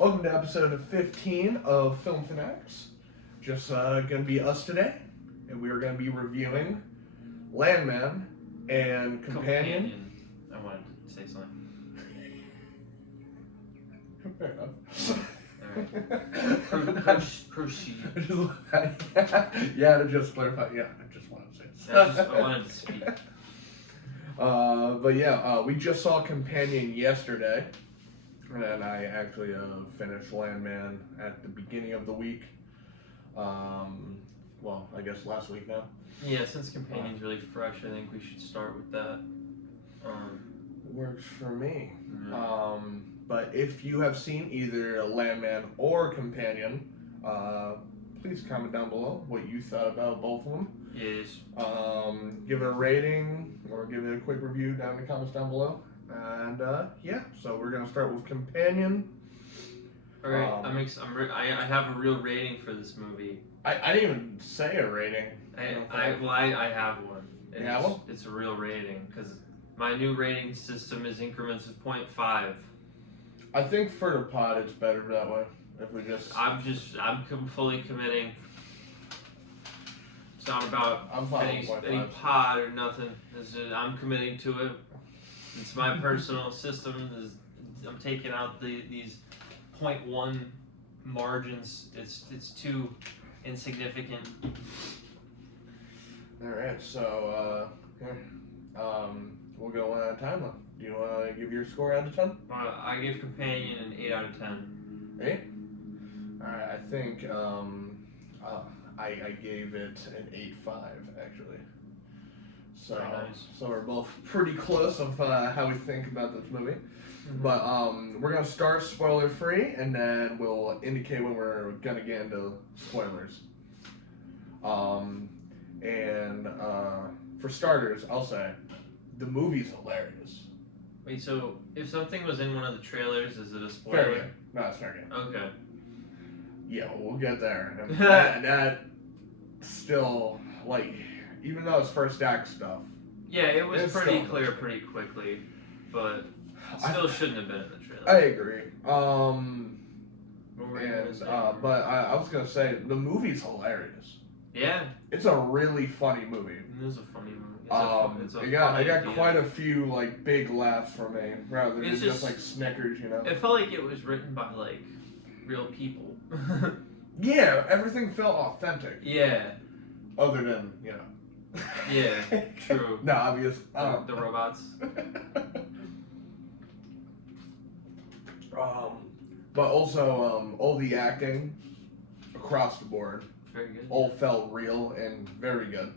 Welcome to episode 15 of Film Fanatics. Just gonna be us today, and we are gonna be reviewing Landman and Companion. I wanted to say something. Fair enough. Alright. Proceed. Yeah, to just clarify. Yeah, I just wanted to say it. I wanted to speak. But yeah, we just saw Companion yesterday, and then I actually finished Landman at the beginning of the week. Well, I guess last week now. Yeah, since Companion's really fresh, I think we should start with that. Works for me. Mm-hmm. But if you have seen either Landman or Companion, please comment down below what you thought about both of them. Yes. Give it a rating or give it a quick review down in the comments down below. And yeah, so we're gonna start with Companion. All right, I have a real rating for this movie. I didn't even say a rating. I have one. You have one? It's a real rating because my new rating system is increments of 0.5. I think for the pod it's better that way. If we just I'm fully committing. It's not about any pod or nothing. I'm committing to it. It's my personal system. I'm taking out these 0.1 margins. It's too insignificant. All right, so we'll go one at a time. Do you want to give your score out of 10? I give Companion an 8 out of 10. 8? Alright, I think I gave it an 8.5 actually. So, very nice. So we're both pretty close of how we think about this movie. Mm-hmm. But we're gonna start spoiler free, and then we'll indicate when we're gonna get into spoilers. For starters, I'll say the movie's hilarious. Wait, so if something was in one of the trailers, is it a spoiler? Fair game. No, it's fair game. Okay. Yeah, we'll get there. And that still, like, even though it's first act stuff. Yeah, it was it's pretty clear pretty quickly, but still shouldn't have been in the trailer. I agree. But I was gonna say the movie's hilarious. Yeah. It's a really funny movie. It is a funny movie. I got quite a few like big laughs from me, rather than just like Snickers, you know. It felt like it was written by like real people. Yeah, everything felt authentic. Yeah. Other than, you know. Yeah, true. No, obvious. The robots. But also all the acting across the board. Very good. All felt real and very good.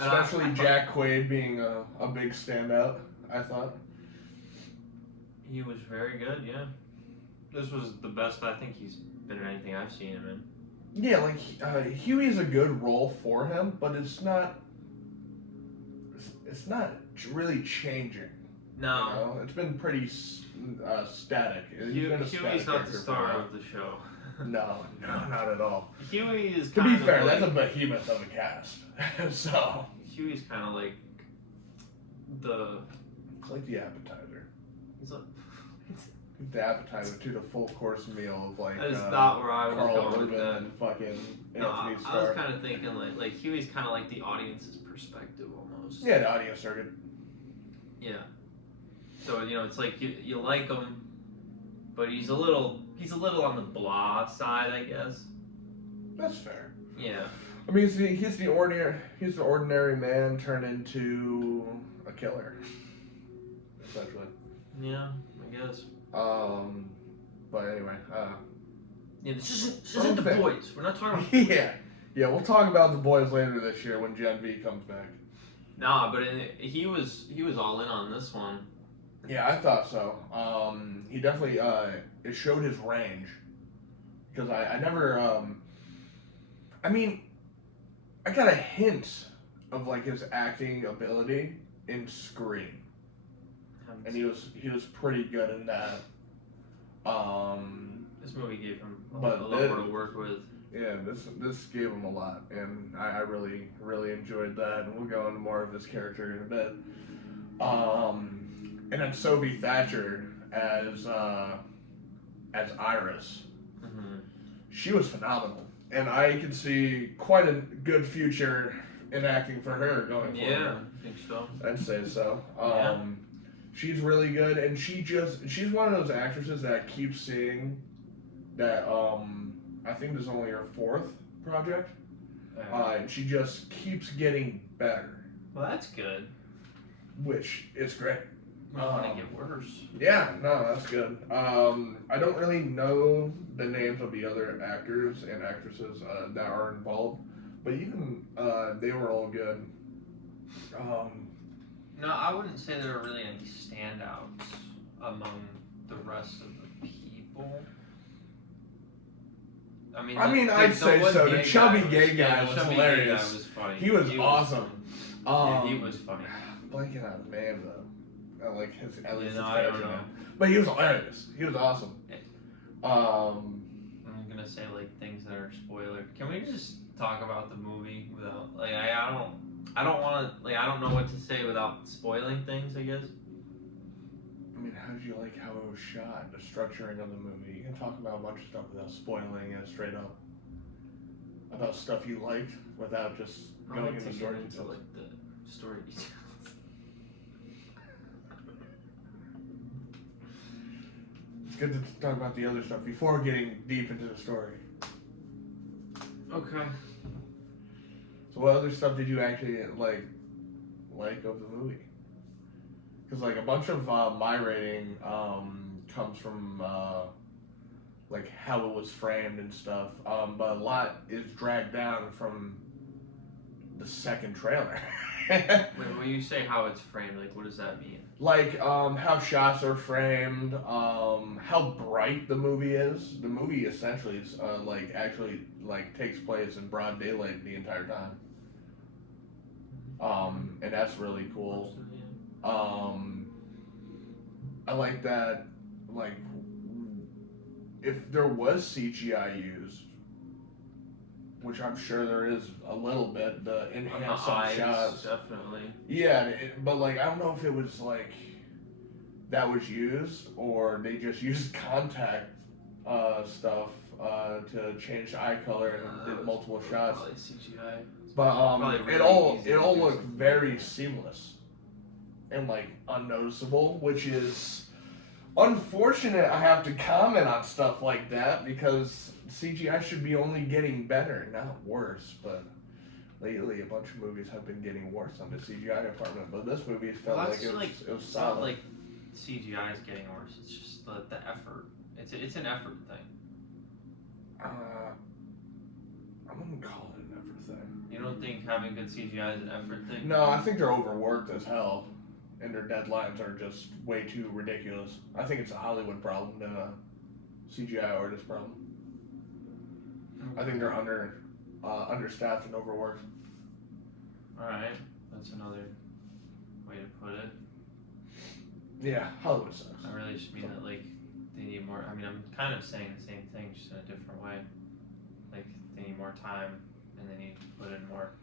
Especially Jack Quaid being a big standout, I thought. He was very good, yeah. This was the best I think he's been in anything I've seen him in. Yeah, like Huey's a good role for him, but it's not really changing. No. You know? It's been pretty static. Huey's not the star of the show. No, not at all. Huey is to be fair, that's a behemoth of a cast. So Huey's kind of like it's like the appetizer. He's like the appetizer to the full course meal of like. That is not where I was Carl going with Urban that. and fucking No, Anthony I Starr. was kind of thinking like Huey's kind of like the audience's perspective almost. Yeah, the audience circuit. Yeah. So it's like you like him, but he's a little on the blah side, I guess. That's fair. Yeah. I mean, he's the ordinary man turned into a killer, essentially. Yeah, I guess. But anyway, yeah, this isn't the boys. We're not talking about yeah, we'll talk about the boys later this year when Gen V comes back. Nah, but he was all in on this one. Yeah, I thought so. He definitely it showed his range, because I never I mean, I got a hint of like his acting ability in Scream, and he was pretty good in that. This movie gave him a lot more to work with. Yeah, this gave him a lot, and I really enjoyed that, and we'll go into more of this character in a bit. And then Sophie Thatcher as as Iris. Mm-hmm. She was phenomenal, and I could see quite a good future in acting for her going forward. Yeah, I think so. I'd say so. Yeah. She's really good, and she's one of those actresses that keeps seeing that. I think this is only her 4th project. And she just keeps getting better. Well, that's good. Which is great. I want to get worse. Yeah, no, that's good. I don't really know the names of the other actors and actresses that are involved, but even they were all good. No, I wouldn't say there are really any standouts among the rest of the people. I'd say so. The chubby gay guy was chubby hilarious. Gay guy was funny. He was awesome. He was funny. Blanking on his name though. I like his at least his I don't character know. name. But he was hilarious. He was awesome. I'm gonna say like things that are spoiler. Can we just talk about the movie without I don't want to I don't know what to say without spoiling things, I guess. I mean, how did you like how it was shot? The structuring of the movie. You can talk about a bunch of stuff without spoiling it straight up. About stuff you liked without just going into story details. Like the story details. It's good to talk about the other stuff before getting deep into the story. Okay. So what other stuff did you actually like of the movie? Because like a bunch of my rating comes from like how it was framed and stuff, but a lot is dragged down from the second trailer. Wait, when you say how it's framed, like what does that mean? Like how shots are framed, how bright the movie is. The movie essentially is actually takes place in broad daylight the entire time. And that's really cool. I like that, like, if there was CGI used, which I'm sure there is a little bit, the enhanced shots. Definitely. Yeah, but like, I don't know if it was like, that was used, or they just used contact stuff to change the eye color and did multiple shots. Probably CGI. But it all looked very seamless and like unnoticeable, which is unfortunate. I have to comment on stuff like that because CGI should be only getting better, not worse. But lately, a bunch of movies have been getting worse on the CGI department. But this movie felt like it was solid. Not like CGI is getting worse. It's just the effort. It's an effort thing. I wouldn't call it an effort thing. You don't think having good CGI is an effort thing? No, I think they're overworked as hell, and their deadlines are just way too ridiculous. I think it's a Hollywood problem, than a CGI artist problem. I think they're understaffed and overworked. Alright, that's another way to put it. Yeah, Hollywood sucks. I really just mean that like they need more. I mean, I'm kind of saying the same thing, just in a different way. Like they need more time, and they need to put in more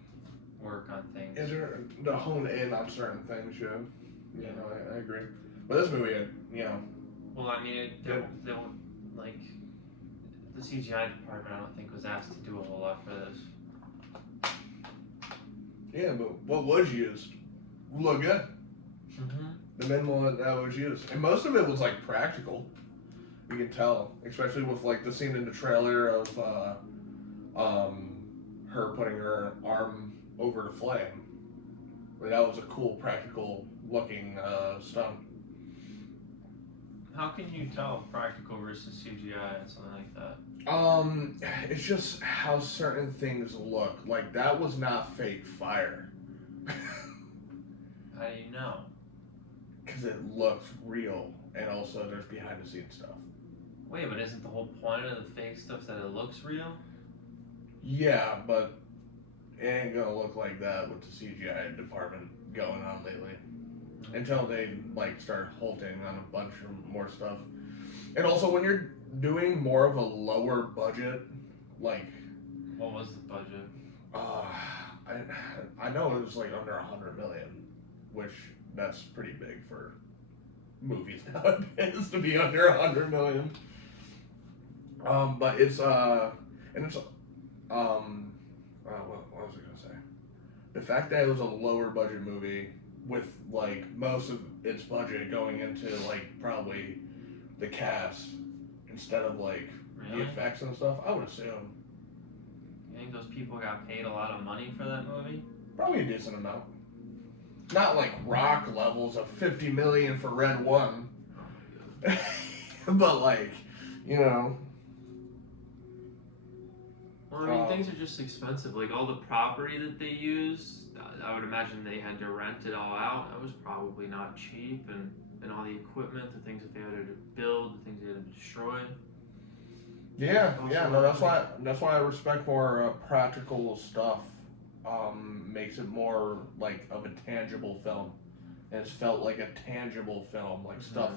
work on things. Yeah, to hone in on certain things. Yeah, you know, I agree. But this movie, you know. Well, I mean, they won't like the CGI department. I don't think was asked to do a whole lot for this. Yeah, but what was used looked good. Mm-hmm. The minimal that was used, and most of it was like practical. You can tell, especially with like the scene in the trailer of her putting her arm over the flame. That was a cool, practical looking stunt. How can you tell practical versus CGI and something like that? It's just how certain things look. Like that was not fake fire. How do you know? Because it looks real, and also there's behind the scenes stuff. Wait, but isn't the whole point of the fake stuff that it looks real? Yeah, but it ain't gonna look like that with the CGI department going on lately. Until they like start halting on a bunch of more stuff. And also when you're doing more of a lower budget, like what was the budget? I know it was like under 100 million, which that's pretty big for movies nowadays to be under 100 million. But it's and it's what was I gonna say? The fact that it was a lower budget movie with like most of its budget going into like probably the cast instead of like Really? the effects and stuff, I would assume. You think those people got paid a lot of money for that movie? Probably a decent amount. Not like Rock levels of 50 million for Red One, but like, you know. Well, I mean, things are just expensive. Like all the property that they use, I would imagine they had to rent it all out. That was probably not cheap, and all the equipment, the things that they had to build, the things they had to destroy. Yeah, no, that's why I respect more practical stuff. Makes it more like of a tangible film. And it's felt like a tangible film, like stuff.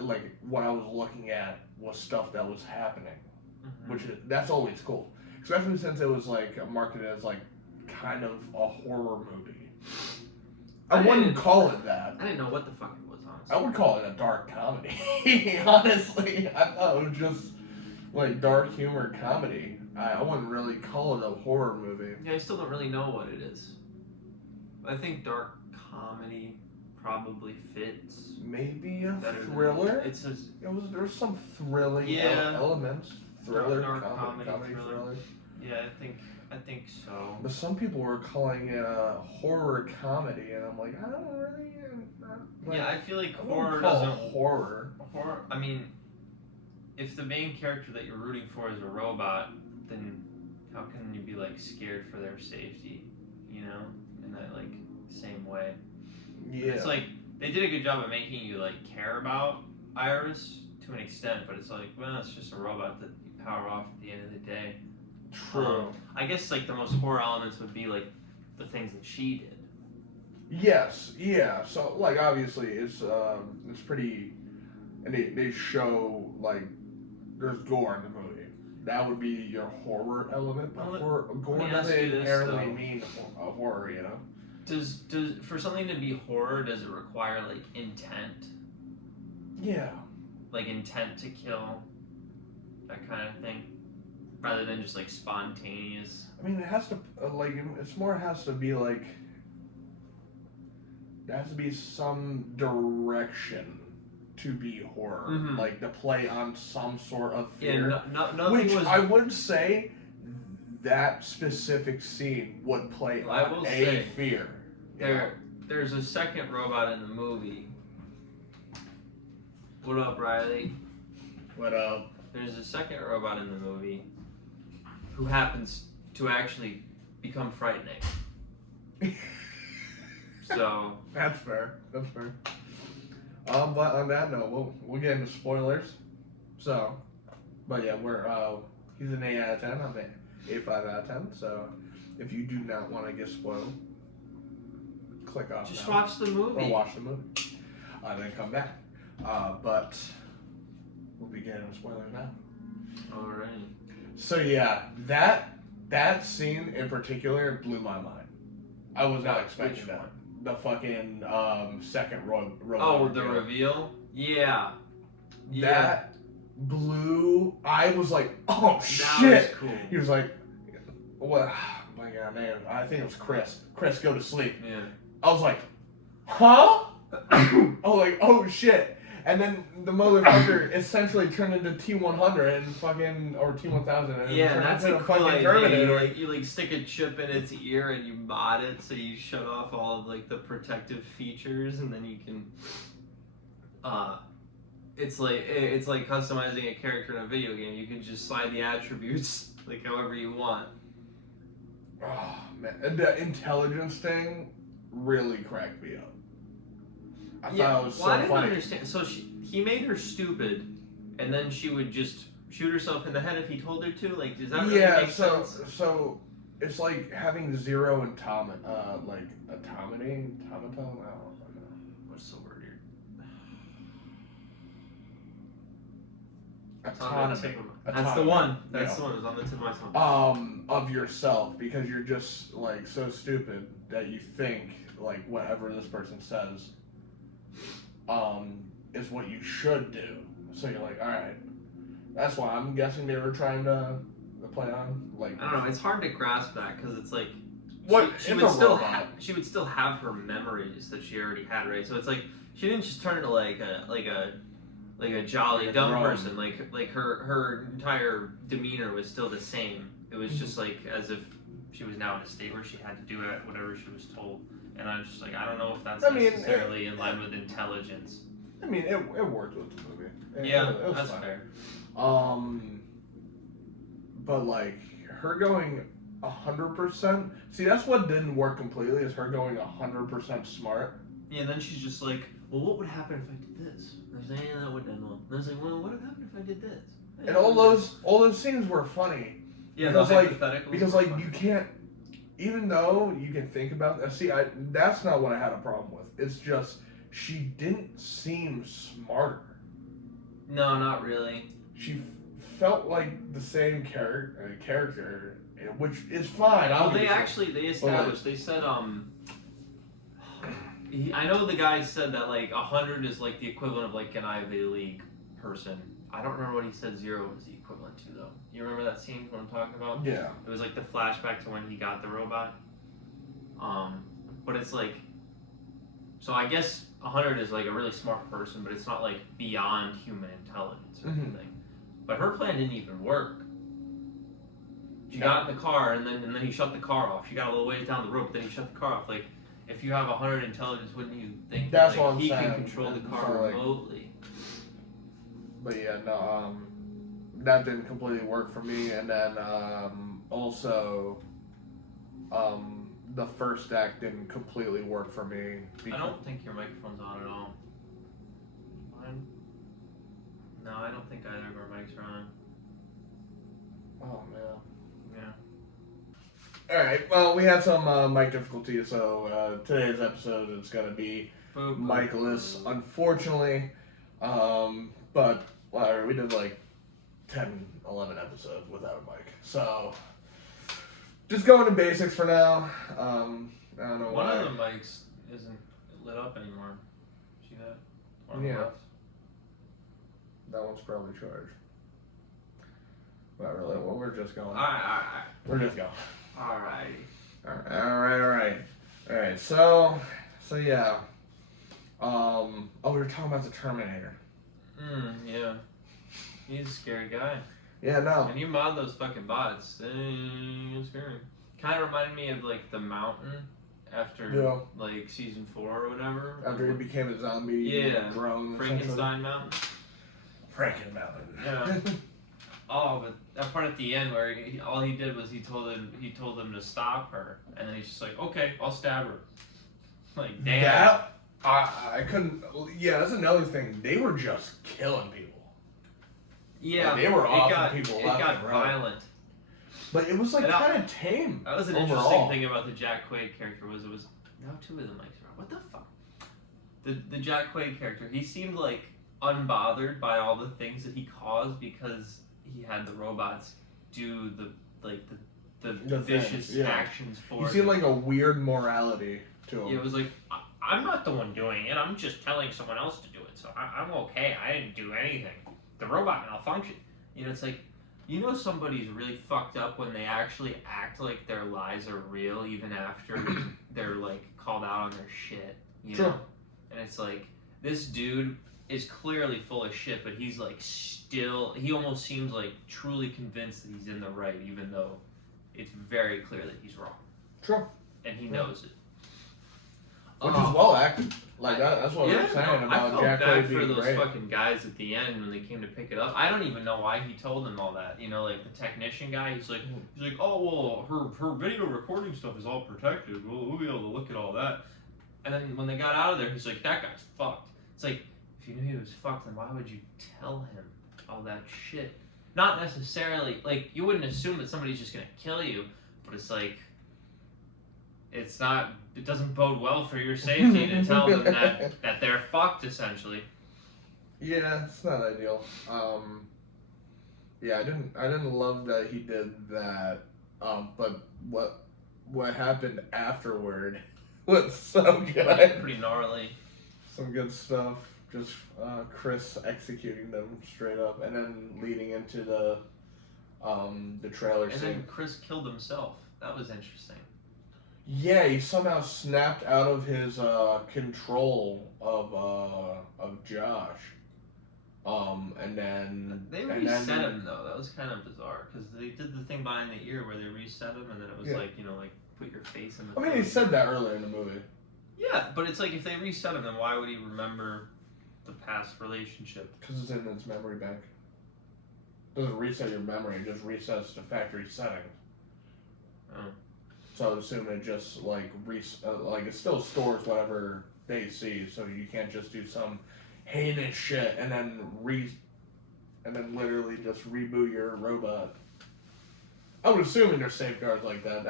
Like what I was looking at was stuff that was happening, which that's always cool, especially since it was like marketed as like kind of a horror movie. I wouldn't call it that. I didn't know what the fuck it was, honestly. I would call it a dark comedy. Honestly, I thought it was just like dark humor comedy. I wouldn't really call it a horror movie. Yeah, I still don't really know what it is. I think dark comedy probably fits. Maybe a thriller. There's some thrilling elements. Thriller, dark comedy thriller. Yeah, I think so. But some people were calling it a horror comedy, and I'm like, I don't really. Yeah, I feel like horror horror. Horror. I mean, if the main character that you're rooting for is a robot, then how can you be like scared for their safety? You know, in that like same way. Yeah. It's like they did a good job of making you like care about Iris to an extent, but it's like, well, it's just a robot that you power off at the end of the day. True. I guess like the most horror elements would be like the things that she did. Yes. Yeah. So like obviously it's pretty, and they show like there's gore in the movie. That would be your horror element, but gore doesn't inherently mean a horror, you know. Does for something to be horror, does it require like intent? Yeah. Like intent to kill, that kind of thing, rather than just like spontaneous. I mean, it has to has to be like there has to be some direction to be horror, like to play on some sort of fear. Yeah, nothing was. I would say that specific scene would play on a fear. There's a second robot in the movie. What up, Riley? What up? There's a second robot in the movie who happens to actually become frightening. So that's fair. That's fair. But on that note, we'll get into spoilers. So, but yeah, he's an 8 out of 10. I'm an 8.5 out of 10. So, if you do not want to get spoiled, click off. Just watch the movie. Or watch the movie. Then come back. But we'll be getting into spoilers now. Alright. So yeah, that scene in particular blew my mind. I was not expecting that. The fucking second robot. Oh, the reveal? Yeah. That blew. I was like, oh shit. That was cool. He was like, what? Oh my god, man. I think it was Chris. Chris, go to sleep. Yeah. I was like, huh? I was like, oh shit. And then the motherfucker essentially turned into T-100 and fucking, or T-1000. And yeah, that's a cool idea. Terminator. You stick a chip in its ear and you mod it so you shut off all of like the protective features, and then you can. It's like customizing a character in a video game. You can just slide the attributes like however you want. Oh man, the intelligence thing really cracked me up. I thought it was so funny. I didn't understand. So he made her stupid, and then she would just shoot herself in the head if he told her to. Like, does that really make sense? So it's like having zero autonomy. Automaton. I don't know. What's the word here? Autonomy. That's the one. That's the one. It's on the tip of my tongue. Of yourself, because you're just like so stupid that you think like whatever this person says is what you should do. So you're like, all right. That's why I'm guessing they were trying to play on. Like, I don't know. It's hard to grasp that because it's like what she would still have her memories that she already had, right? So it's like she didn't just turn into like a jolly dumb person. Like her entire demeanor was still the same. It was just like as if she was now in a state where she had to do whatever she was told. And I was just like, I don't know if that's necessarily in line with intelligence. I mean, it worked with the movie. It was that's fine. fair. But like her going 100%. See, that's what didn't work completely. Is her going 100% smart. Yeah, and then she's just like, well, what would happen if I did this? And I was like, yeah, that wouldn't end well. And I was like, well, what would happen if I did this? Yeah, and all those scenes were funny. Yeah, because you can't. Even though you can think about that, see, that's not what I had a problem with. It's just she didn't seem smarter. No, not really. She felt like the same character, which is fine. Well, they established. They said I know the guy said that like 100 is like the equivalent of like an Ivy League person. I don't remember what he said 0 was the equivalent to though. You remember that scene what I'm talking about? Yeah. It was like the flashback to when he got the robot. But it's like, so I guess 100 is like a really smart person, but it's not like beyond human intelligence or anything. But her plan didn't even work. She got in the car and then he shut the car off. She got a little ways down the road, but then he shut the car off. Like, if you have 100 intelligence, wouldn't you think that like, he can control the car remotely? But yeah, no, that didn't completely work for me. And then also, the first act didn't completely work for me. I don't think your microphone's on at all. Mine? No, I don't think either of our mics are on. Oh man. Yeah. All right. Well, we had some mic difficulties, so today's episode is gonna be micless, unfortunately. But whatever, we did like 10, 11 episodes without a mic, so just going to basics for now. I don't know One why. of the mics isn't lit up anymore. See that? One Yeah. left. That one's probably charged. Not really. Well, we're just going. Alright. We're just going. Alright. All right. So yeah. Oh, we were talking about the Terminator. Yeah. He's a scary guy. Yeah, no. And you mod those fucking bots. They're scary. Kind of reminded me of like the Mountain after like season 4 or whatever. After he became a zombie drone. Frankenstein Mountain. Franken Mountain. Yeah. Oh, but that part at the end where all he did was he told them to stop her, and then he's just like, okay, I'll stab her. Like, damn. That I couldn't. Yeah, that's another thing. They were just killing people. Yeah, they were offing people. It got violent. But it was like kind of tame. That was an interesting thing about the Jack Quaid character was now 2 of the mics are on. What the fuck? The Jack Quaid character, he seemed like unbothered by all the things that he caused because he had the robots do the vicious actions for him. He seemed like a weird morality to him. Yeah, it was like, I'm not the one doing it. I'm just telling someone else to do it. So I'm okay. I didn't do anything. The robot malfunctioned. You know, it's like, you know somebody's really fucked up when they actually act like their lies are real even after they're like called out on their shit. You know? And it's like, this dude is clearly full of shit, but he's like still, he almost seems like truly convinced that he's in the right, even though it's very clear that he's wrong. True. And he knows it. Which is well acted. Like that's what I'm saying about Jack Quaid being for those great. fucking guys at the end when they came to pick it up. I don't even know why he told them all that. You know, like the technician guy, he's like, oh well, her video recording stuff is all protected. We'll be able to look at all that. And then when they got out of there, he's like, that guy's fucked. It's like, if you knew he was fucked, then why would you tell him all that shit? Not necessarily, like, you wouldn't assume that somebody's just gonna kill you, but it's like, it doesn't bode well for your safety to tell them that they're fucked, essentially. Yeah, it's not ideal. Yeah, I didn't love that he did that. But what happened afterward was so good. Pretty gnarly. Some good stuff. Just Chris executing them straight up, and then leading into the trailer And scene. then Chris killed himself. That was interesting. Yeah, he somehow snapped out of his control of Josh. And then they reset him though. That was kind of bizarre because they did the thing behind the ear where they reset him, and then it was like put your face in the. I mean, he said that earlier in the movie. Yeah, but it's like if they reset him, then why would he remember the past relationship? Because it's in his memory bank. It doesn't reset your memory; it just resets the factory settings. Oh. So I assume it just like it still stores whatever they see, so you can't just do some heinous shit and then literally just reboot your robot. I would assume there's safeguards like that.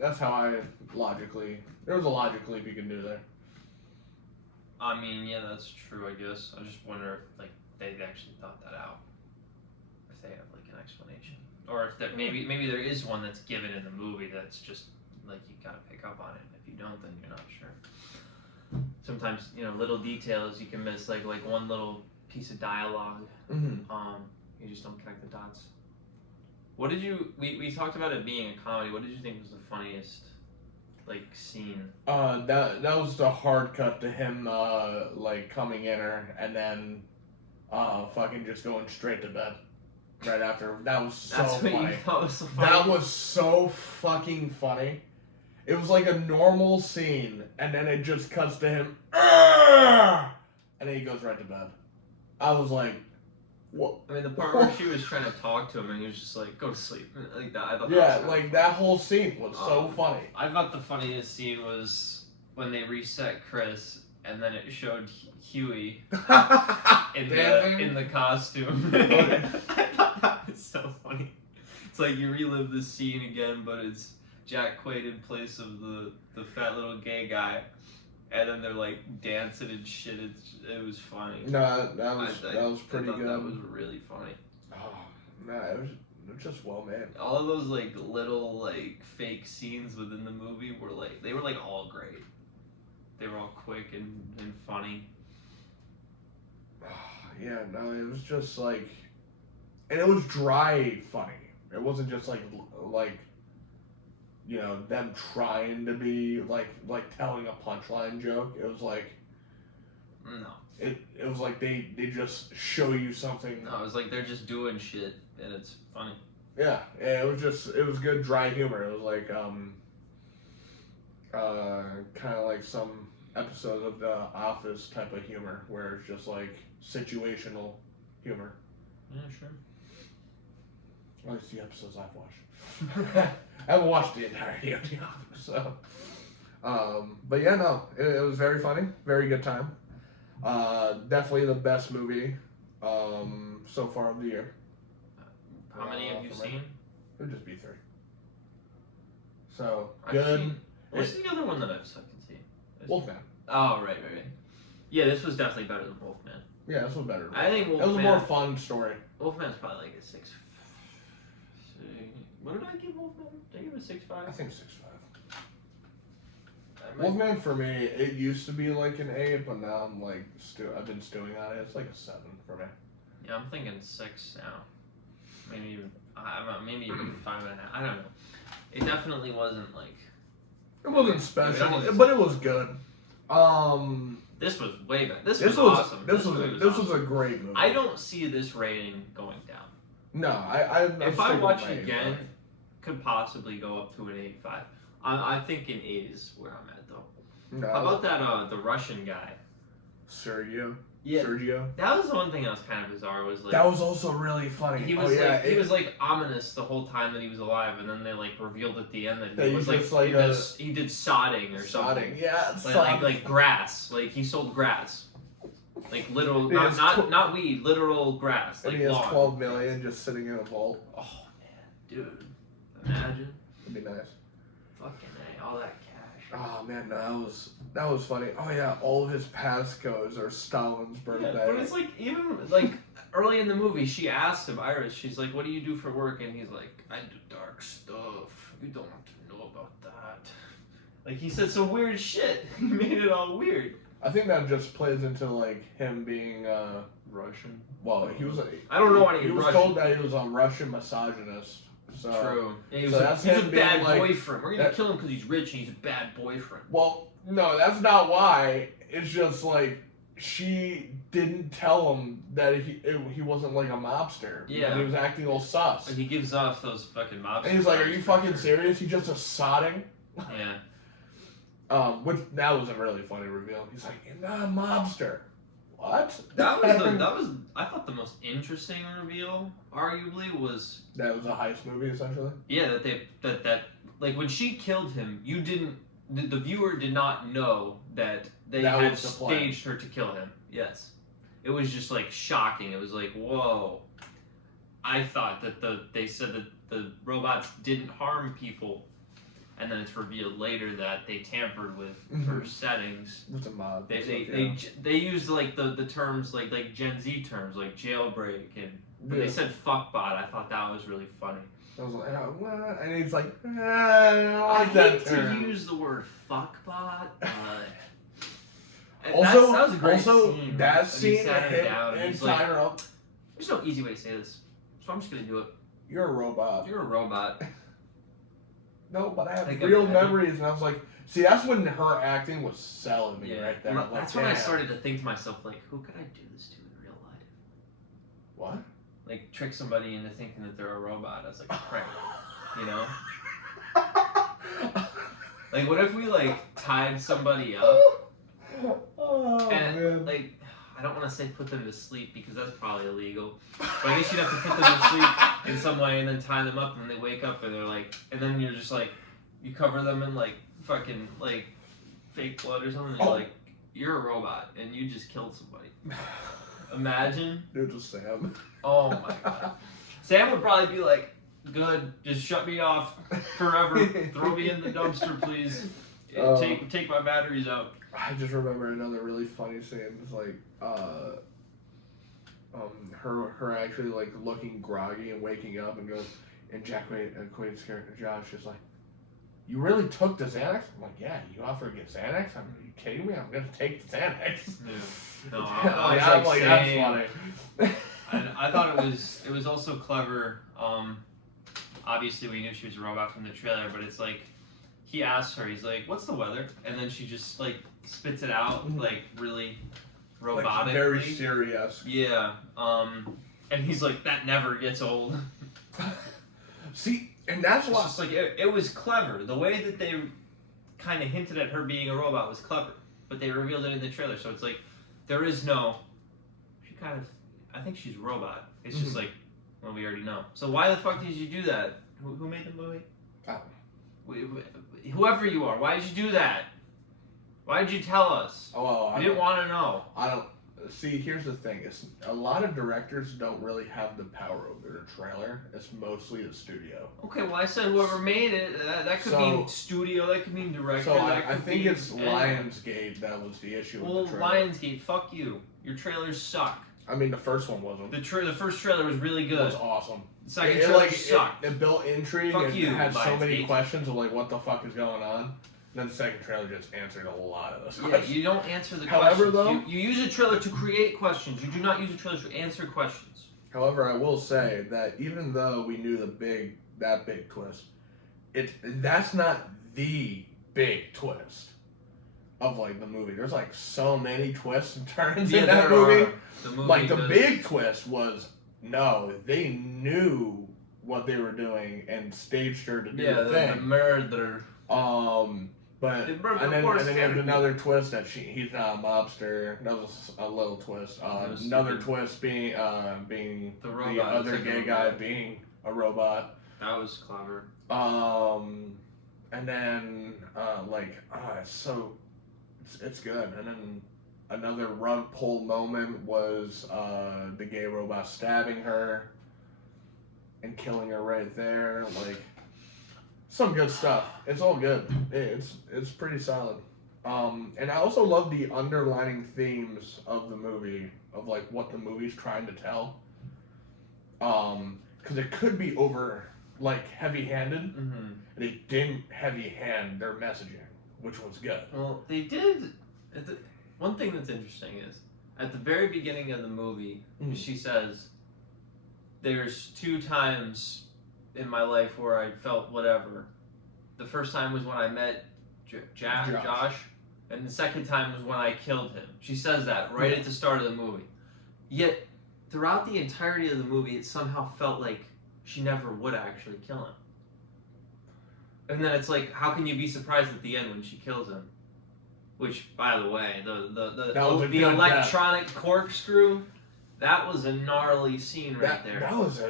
That's how there's a logic leap you can do there. I mean, yeah, that's true. I guess I just wonder if they actually thought that out, if they have an explanation, or if that maybe there is one that's given in the movie that's just you gotta pick up on it. If you don't, then you're not sure. Sometimes little details you can miss, like one little piece of dialogue. Mm-hmm. You just don't connect the dots. What did you? We talked about it being a comedy. What did you think was the funniest scene? That was the hard cut to him coming in her and then fucking just going straight to bed right after. That was so funny. What you thought was so funny? That was so fucking funny. It was like a normal scene, and then it just cuts to him, and then he goes right to bed. I was like, what? I mean, the part where she was trying to talk to him, and he was just like, go to sleep. Like that. I thought that whole scene was so funny. I thought the funniest scene was when they reset Chris, and then it showed Huey in the costume. I thought that was so funny. It's like you relive this scene again, but it's Jack Quaid in place of the fat little gay guy, and then they're dancing and shit. It was funny. No, that was pretty good. That was really funny. Oh no, it was just well made. All of those little fake scenes within the movie were they were all great. They were all quick and funny. Yeah, no, it was just and it was dry funny. It wasn't just them trying to be telling a punchline joke. It was no. It was they just show you something. No, it was they're just doing shit and it's funny. Yeah, it was good dry humor. It was kind of some episodes of The Office type of humor where it's just situational humor. Yeah, sure. At least the episodes I've watched. I haven't watched the entirety of The Office, so. But yeah, no, it was very funny, very good time. Definitely the best movie so far of the year. How many have you seen? It would just be 3. So good. What's the other one that I've seen? Wolfman. Oh, right. Yeah, this was definitely better than Wolfman. Yeah, this was better. I think Wolfman. It was a more fun story. Wolfman's probably a 6. What did I give Wolfman? Did I give it a 6.5? I think 6.5. Wolfman for me, it used to be an 8, but now I'm I've been stewing on it. It's a 7 for me. Yeah, I'm thinking 6 now. Maybe even 5.5. I don't know. It definitely wasn't It wasn't special, but it was good. This was way better. This was awesome. This was a great movie. I don't see this rating going down. No, if I watch it again, could possibly go up to an 8.5. I think an 8 is where I'm at though. No. How about that the Russian guy? Sergio. Yeah. Sergio. That was the one thing that was kind of bizarre. Was that was also really funny. He was he was ominous the whole time that he was alive, and then they revealed at the end that he was he did sodding or something. Yeah, like grass. He sold grass. Literal, not weed, literal grass. And he has 12 million just sitting in a vault. Oh man, dude, imagine. It'd be nice. Fucking A, all that cash. Oh man, no, that was funny. Oh yeah, all of his passcodes are Stalin's birthday. Yeah, but it's even early in the movie, she asked him, Iris, she's like, "What do you do for work?" And he's like, "I do dark stuff. You don't have to know about that." He said some weird shit. He made it all weird. I think that just plays into like him being Russian. well, he was. I don't know any He was Russian. told that he was a Russian misogynist. So, True. Yeah, he's that's a him being bad like, boyfriend. We're gonna kill him because he's rich and he's a bad boyfriend. Well, no, that's not why. It's just like she didn't tell him that he wasn't like a mobster. Yeah. He was acting all sus. Like he gives off those fucking mobster. And he's like, "Are you fucking sure. serious? He's just a sodding." Yeah. Which that was a really funny reveal. He's like, "You're not a mobster." What? That was I thought the most interesting reveal, arguably, was that was a heist movie essentially. Yeah, that like when she killed him, the viewer did not know that they had staged her to kill him. Yes, it was just like shocking. It was like, whoa. I thought that they said that the robots didn't harm people. And then it's revealed later that they tampered with her settings. With a mod. They used like the terms like Gen Z terms like jailbreak and when they said fuckbot, I thought that was really funny. I was like, oh, what? And he's like, I don't like that hate term. to use the word fuckbot. Also, that was a great scene. That scene and tying her up. There's no easy way to say this, so I'm just gonna do it. You're a robot. You're a robot. No, but I have real memories, and I was like, see, that's when her acting was selling me right there. Like, that's when I started to think to myself, like, who could I do this to in real life? What? Like, trick somebody into thinking that they're a robot as like a prank, you know? Like, what if we like tied somebody up and man. like, I don't want to say put them to sleep because that's probably illegal. But I guess you'd have to put them to sleep in some way and then tie them up and then they wake up and they're like, and then you're just like, you cover them in like fucking like fake blood or something and you're like, you're a robot and you just killed somebody. Imagine. Dude, just Sam. Oh my god. Sam would probably be like, good, just shut me off forever. Throw me in the dumpster, please. Take my batteries out. I just remember another really funny scene. It's like, her actually like looking groggy and waking up and goes, and Quaid's character Josh is like, "You really took the Xanax?" I'm like, "Yeah, you offered to get Xanax? Are you kidding me? I'm gonna take the Xanax." Yeah. No, I'm like, that's funny. I thought it was also clever. Obviously we knew she was a robot from the trailer, but it's like he asks her, he's like, "What's the weather?" And then she just like spits it out like really robotically. Like very serious. Yeah. And he's like, "That never gets old." See, and that's why. It's just like it was clever. The way that they kind of hinted at her being a robot was clever, but they revealed it in the trailer. So it's like there is no. She kind of. I think she's a robot. It's just like, well, we already know. So why the fuck did you do that? Who made the movie? Whoever you are, why did you do that? Why did you tell us? Oh, well, I didn't want to know. I don't. See, here's the thing. It's a lot of directors don't really have the power over their trailer. It's mostly the studio. Okay, well, I said whoever made it. That could mean studio. That could mean director. So I think it's Lionsgate that was the issue. Well, with the trailer. Lionsgate, fuck you. Your trailers suck. I mean, the first one wasn't. The first trailer was really good. It was awesome. The second trailer sucked. It built intrigue fuck and you, had so Lionsgate. many questions of like what the fuck is going on. Then the second trailer just answered a lot of those Yeah, questions. you don't answer the However, questions. though, you use a trailer to create questions. You do not use a trailer to answer questions. However, I will say that even though we knew that big twist, that's not the big twist of like the movie. There's like so many twists and turns in that movie. Like the big twist was no, they knew what they were doing and staged her to do the thing. The murder. But and then you have another twist that he's not a mobster. That was a little twist. Another twist being the other gay guy being a robot. That was clever. And then it's good. And then another rug pull moment was the gay robot stabbing her and killing her right there. Like. Some good stuff. It's all good. It's pretty solid. And I also love the underlining themes of the movie, of like what the movie's trying to tell. Because it could be over like heavy-handed, and they didn't heavy-hand their messaging, which was good. Well, they did. One thing that's interesting is, at the very beginning of the movie, she says, "There's 2 times in my life where I felt whatever. The first time was when I met Josh, and the second time was when I killed him." She says that right at the start of the movie. Yet, throughout the entirety of the movie, it somehow felt like she never would actually kill him. And then it's like, how can you be surprised at the end when she kills him? Which, by the way, the electronic corkscrew, that was a gnarly scene there. That was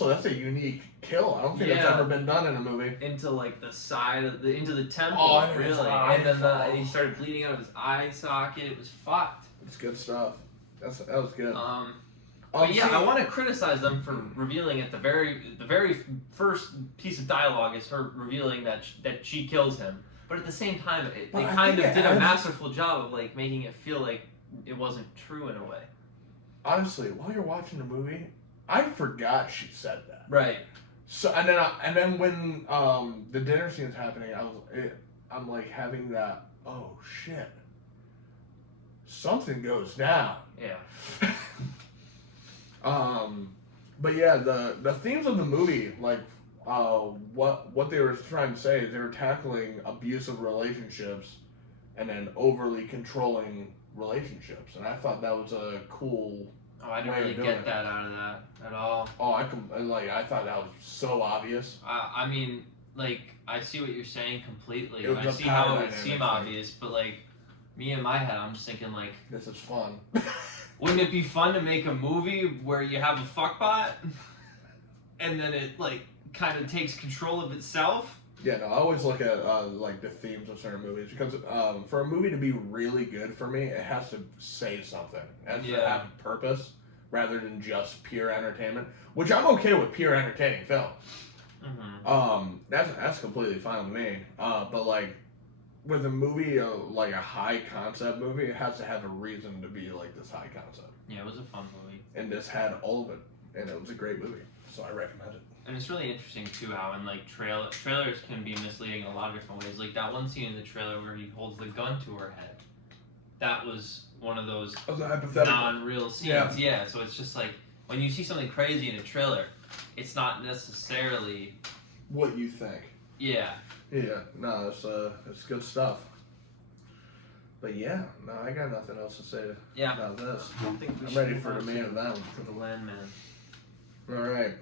that's a unique kill. I don't think that's ever been done in a movie. Into like the side of into the temple, really. And then he started bleeding out of his eye socket. It was fucked. It's good stuff. That was good. But yeah, I want to criticize them for revealing at the very first piece of dialogue is her revealing that she kills him. But at the same time, they kind of did a masterful job of like making it feel like it wasn't true in a way. Honestly, while you're watching the movie, I forgot she said that. Right. So and then when the dinner scene is happening, I'm like having that, oh shit, something goes down. Yeah. But yeah, the themes of the movie, like what they were trying to say is they were tackling abusive relationships and then overly controlling relationships, and I thought that was a cool. Oh, I didn't really get that out of that at all. Oh, I thought that was so obvious. I mean, like, I see what you're saying completely. I see how it would seem obvious, but like, me in my head, I'm just thinking like, this is fun. Wouldn't it be fun to make a movie where you have a fuckbot, and then it like kind of takes control of itself? Yeah, no, I always look at like the themes of certain movies because for a movie to be really good for me, it has to say something. It has to have a purpose rather than just pure entertainment. Which I'm okay with pure entertaining films. Mm-hmm. That's completely fine with me. But like with a movie, like a high concept movie, it has to have a reason to be like this high concept. Yeah, it was a fun movie. And this had all of it, and it was a great movie, so I recommend it. And it's really interesting too how in like trailers can be misleading in a lot of different ways. Like that one scene in the trailer where he holds the gun to her head. That was one of those non-real scenes. Yeah, so it's just like when you see something crazy in a trailer, it's not necessarily what you think. Yeah. Yeah, no, it's good stuff. But yeah, no, I got nothing else to say about this. I'm ready for the man of them. For the Landman. Alright.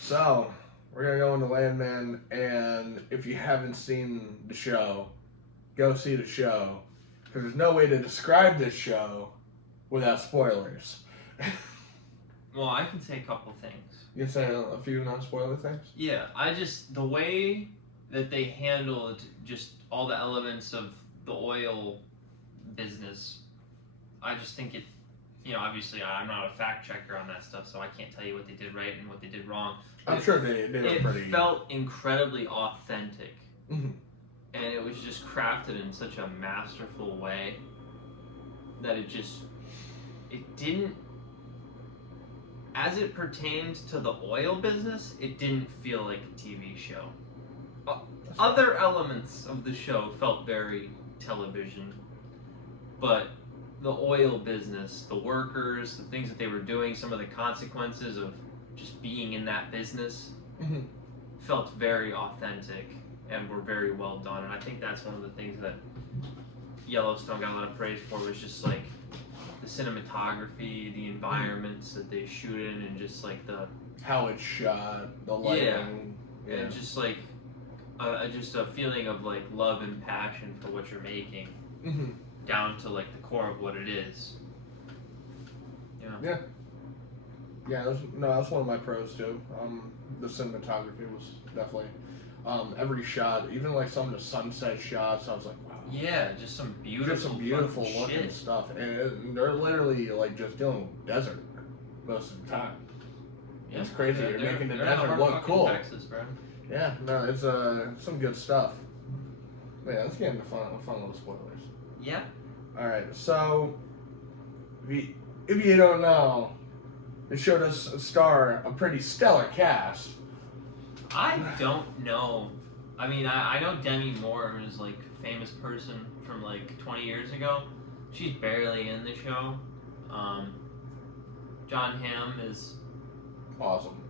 So, we're going to go into Landman, and if you haven't seen the show, go see the show. Because there's no way to describe this show without spoilers. Well, I can say a couple things. You can say a few non-spoiler things? Yeah, the way that they handled just all the elements of the oil business, I just think it, obviously I'm not a fact checker on that stuff, so I can't tell you what they did right and what they did wrong. I'm sure they were pretty... It felt incredibly authentic. Mm-hmm. And it was just crafted in such a masterful way that it didn't, as it pertained to the oil business, it didn't feel like a TV show. Other elements of the show felt very television, but the oil business, the workers, the things that they were doing, some of the consequences of just being in that business felt very authentic and were very well done. And I think that's one of the things that Yellowstone got a lot of praise for, was just like the cinematography, the environments that they shoot in, and just like how it's shot, the lighting, and just like just a feeling of like love and passion for what you're making, down to like the core of what it is. Yeah, that's one of my pros too. The cinematography was definitely every shot, even like some of the sunset shots. I was like, wow. Yeah, just some beautiful looking stuff, and they're literally like just doing desert most of the time. Yeah, it's crazy. You're making the desert look cool. Texas, bro. Yeah, no, it's some good stuff. But yeah, let's get into fun little spoilers. Yeah. All right, so if you don't know, they showed us star a pretty stellar cast. I don't know. I mean, I know Demi Moore is like a famous person from like 20 years ago, she's barely in the show. John Hamm is awesome.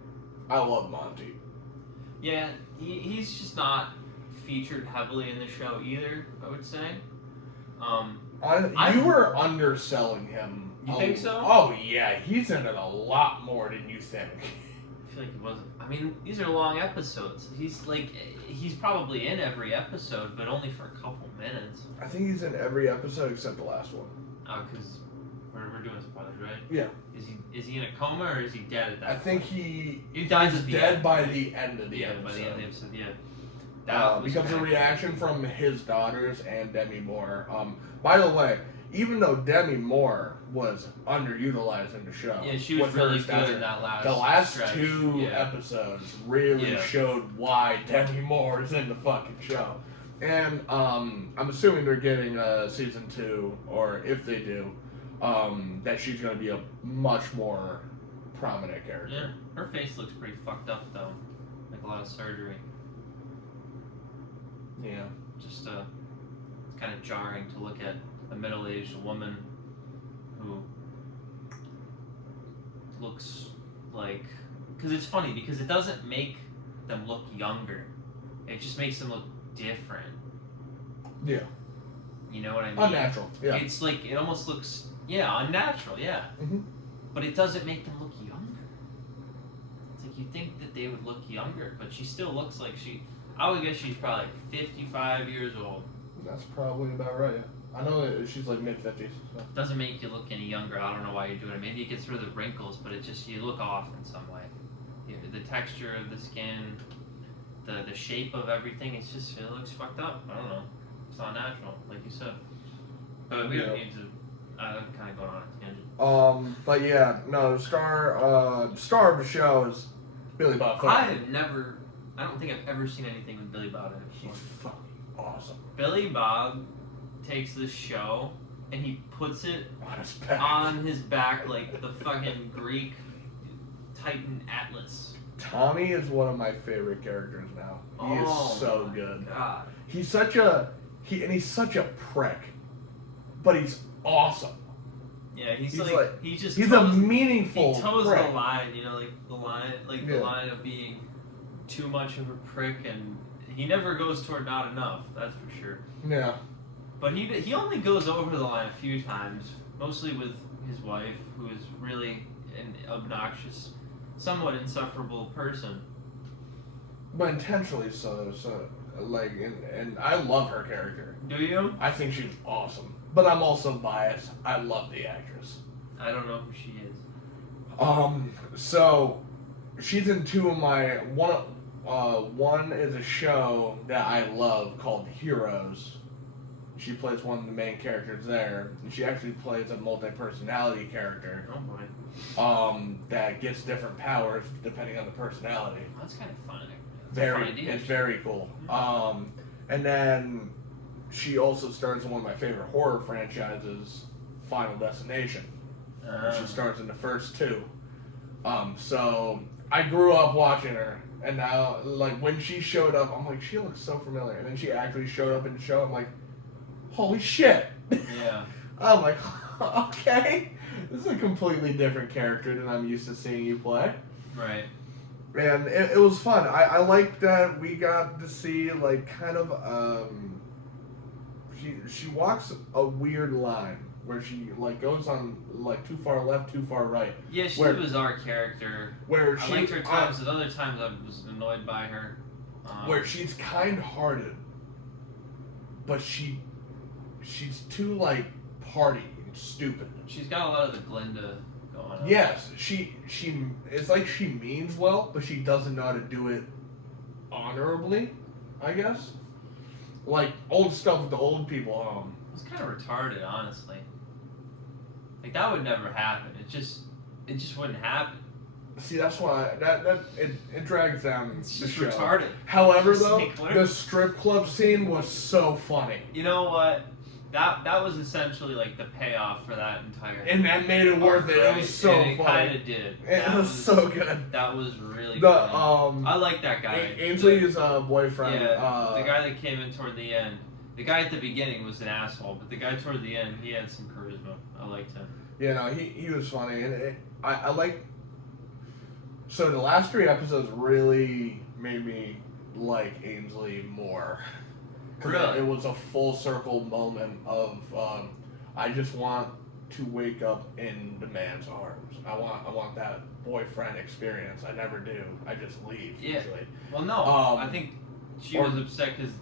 I love Monty. Yeah, he's just not featured heavily in the show either, I would say. You were underselling him. You think so? Oh yeah, he's in it a lot more than you think. I feel like he wasn't. I mean, these are long episodes. He's probably in every episode, but only for a couple minutes. I think he's in every episode except the last one. Oh, because we're doing spoilers, right? Yeah. Is he in a coma or is he dead at that point? I think he dies he's at the dead end. by the end of the episode. By the end of the episode, yeah. That becomes a reaction from his daughters and Demi Moore. By the way, even though Demi Moore was underutilized in the show, yeah, she was really good in that the last stretch. 2 episodes really showed why Demi Moore is in the fucking show. And I'm assuming they're getting season 2, or if they do, that she's going to be a much more prominent character. Yeah, her face looks pretty fucked up though, like a lot of surgery. Yeah. Just it's kind of jarring to look at a middle-aged woman who looks like, because it's funny because it doesn't make them look younger, it just makes them look different. Yeah. You know what I mean? Unnatural. Yeah. It's like it almost looks unnatural. Yeah. Mm-hmm. But it doesn't make them look younger. It's like you think that they would look younger, but she still looks like I would guess she's probably 55 years old. That's probably about right. I know that she's like mid-50s. So. Doesn't make you look any younger. I don't know why you're doing it. Maybe it gets rid of the wrinkles, but it just, you look off in some way. The texture of the skin, the shape of everything, it looks fucked up. I don't know. It's not natural, like you said. But we don't need to. I'm kind of going on a tangent. But yeah, no. The star of the show is Billy Bob Thornton. I don't think I've ever seen anything with Billy Bob in it before. He's fucking awesome. Billy Bob takes this show and he puts it on his back like the fucking Greek Titan Atlas. Tommy is one of my favorite characters now. He is so good. God. He's such a prick, but he's awesome. Yeah, he's a meaningful. He toes prick. the line, the line of being too much of a prick, and he never goes toward not enough. That's for sure. Yeah. But he only goes over the line a few times, mostly with his wife, who is really an obnoxious, somewhat insufferable person. But intentionally so like, and I love her character. Do you? I think she's awesome. But I'm also biased. I love the actress. I don't know who she is. So she's in 2 of my one is a show that I love called Heroes. She plays one of the main characters there, and she actually plays a multi-personality character. Oh boy. That gets different powers depending on the personality. Well, that's kind of fun. It's very cool. And then she also stars in one of my favorite horror franchises, Final Destination. She stars in the first 2. So I grew up watching her, and now, like, when she showed up, I'm like, she looks so familiar. And then she actually showed up in the show. I'm like, holy shit. Yeah. I'm like, okay, this is a completely different character than I'm used to seeing you play. Right. And it was fun. I like that we got to see, like, kind of, she walks a weird line where she, like, goes on, like, too far left, too far right. Yeah, she's a bizarre character. Where I liked her times, at other times I was annoyed by her. Where she's kind-hearted, but she's too, like, party and stupid. She's got a lot of the Glinda going on. Yes, she it's like she means well, but she doesn't know how to do it honorably, I guess. Like old stuff with the old people. It's kind of retarded, honestly. Like that would never happen. It just wouldn't happen. See, that's why it drags down it's the just show. Retarded. However, though, the strip club scene was so funny. You know what? That was essentially like the payoff for that entire. And that made it worth it. It was so funny. It kind of did. It was so good. That was really funny. I like that guy. Ainsley's boyfriend. Yeah, the guy that came in toward the end. The guy at the beginning was an asshole, but the guy toward the end, he had some charisma. I liked him. Yeah, no, he was funny, and I like. So the last 3 episodes really made me like Ainsley more. Really? It was a full circle moment of I just want to wake up in the man's arms. I want that boyfriend experience. I never do. I just leave usually. Well, no, I think she was upset because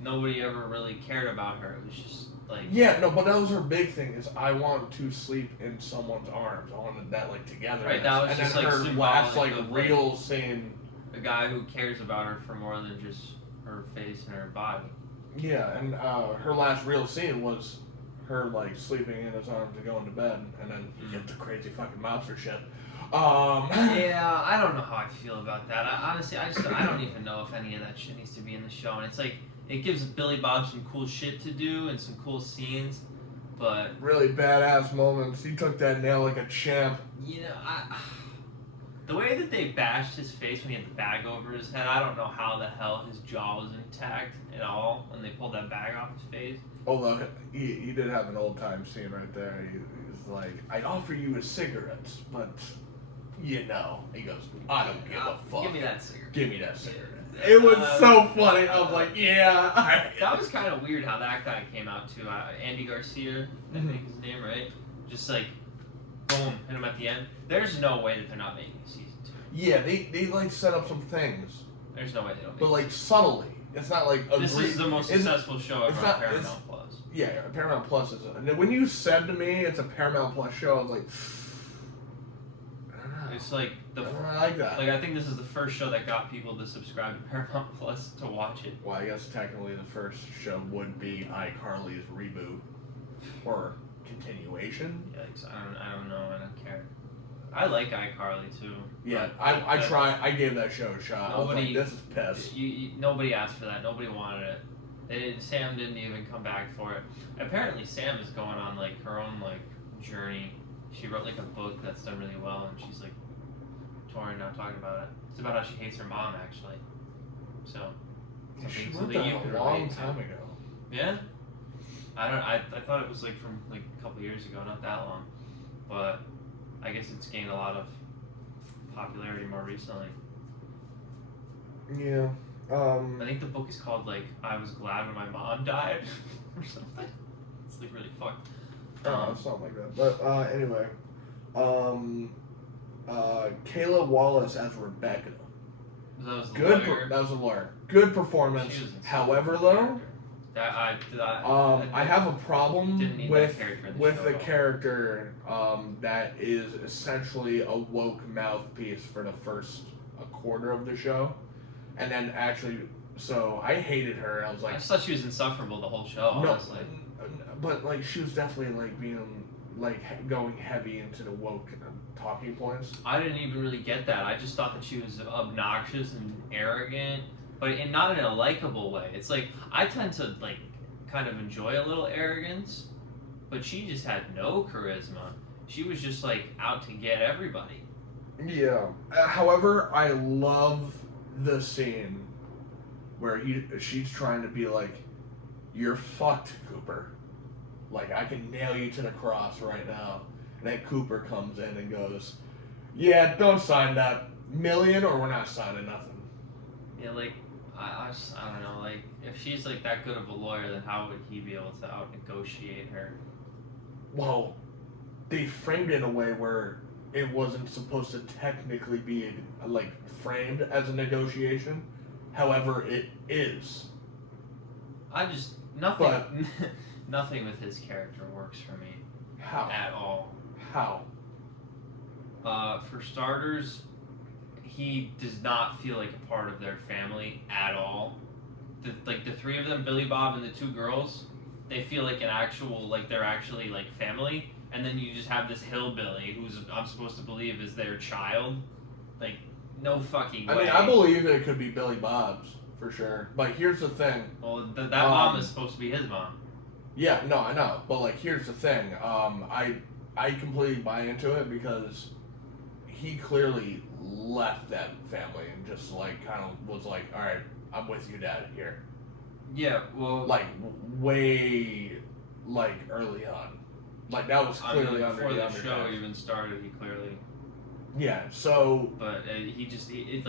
nobody ever really cared about her. It was just like yeah, no, but that was her big thing. Is I want to sleep in someone's arms. I wanted that like together. Right, that was and just then like her last like of, real scene. A guy who cares about her for more than just her face and her body. Yeah, and her last real scene was her like sleeping in his arms and going to bed, and then you get the crazy fucking mobster shit. Yeah, I don't know how I feel about that. Honestly, I don't even know if any of that shit needs to be in the show. And it's like it gives Billy Bob some cool shit to do and some cool scenes, but really badass moments. He took that nail like a champ. You know, the way that they bashed his face when he had the bag over his head, I don't know how the hell his jaw was intact at all when they pulled that bag off his face. Although he did have an old time scene right there. He's like, I'd offer you a cigarette, but you know. He goes, I don't give a fuck. Give me that cigarette. Give me that cigarette. It was so funny. I was like, yeah. That was kind of weird how that guy came out too. Andy Garcia, I think his name, right? Just like, boom, hit him at the end. There's no way that they're not making season 2. Yeah, they like set up some things. There's no way they don't. But like subtly. It's not like this is the most successful show ever on Paramount Plus. Yeah, Paramount Plus is. And when you said to me it's a Paramount Plus show, I was like, I don't know. It's like I like that. Like I think this is the first show that got people to subscribe to Paramount Plus to watch it. Well, I guess technically the first show would be iCarly's reboot or continuation. Yikes! I don't know. I don't care. I like iCarly too. Yeah, I gave that show a shot. Nobody, I was like, this is piss. Nobody asked for that. Nobody wanted it. Sam didn't even come back for it. Apparently, Sam is going on like her own like journey. She wrote like a book that's done really well, and she's like touring now talking about it. It's about how she hates her mom actually. So She wrote that a long time ago. Yeah. I thought it was like from like a couple years ago, not that long, but I guess it's gained a lot of popularity more recently. Yeah. I think the book is called like I Was Glad When My Mom Died or something. It's like really fucked. Something like that. But anyway, Kayla Wallace as Rebecca. That was the good. lawyer. That was a lawyer. Good performance. However, though, I have a problem with the character that is essentially a woke mouthpiece for the first quarter of the show, and then actually, so I hated her. I was like, I just thought she was insufferable the whole show. Honestly. But like she was definitely like being like going heavy into the woke talking points. I didn't even really get that. I just thought that she was obnoxious and arrogant, but not in a likable way. It's like I tend to like kind of enjoy a little arrogance, but she just had no charisma. She was just like out to get everybody. Yeah. However, I love the scene where she's trying to be like, "You're fucked, Cooper. Like I can nail you to the cross right now." And then Cooper comes in and goes, "Yeah, don't sign that million, or we're not signing nothing." Yeah, like I don't know. Like if she's like that good of a lawyer, then how would he be able to out negotiate her? Well, they framed it in a way where it wasn't supposed to technically be like framed as a negotiation. However, it is. Nothing with his character works for me. How? At all. How? For starters, he does not feel like a part of their family at all. The three of them, Billy Bob and the two girls, they feel like they're actually like family. And then you just have this hillbilly who's I'm supposed to believe is their child. Like, no fucking way. I mean, I believe it could be Billy Bob's for sure. But here's the thing. Well, that mom is supposed to be his mom. Yeah, no, I know. But like, here's the thing. I completely buy into it because he clearly left that family and just like kind of was like, all right, I'm with you, Dad, here. Yeah, well, like way like early on. Like that was clearly before the show undercast. even started. He clearly. Yeah. So. But he just it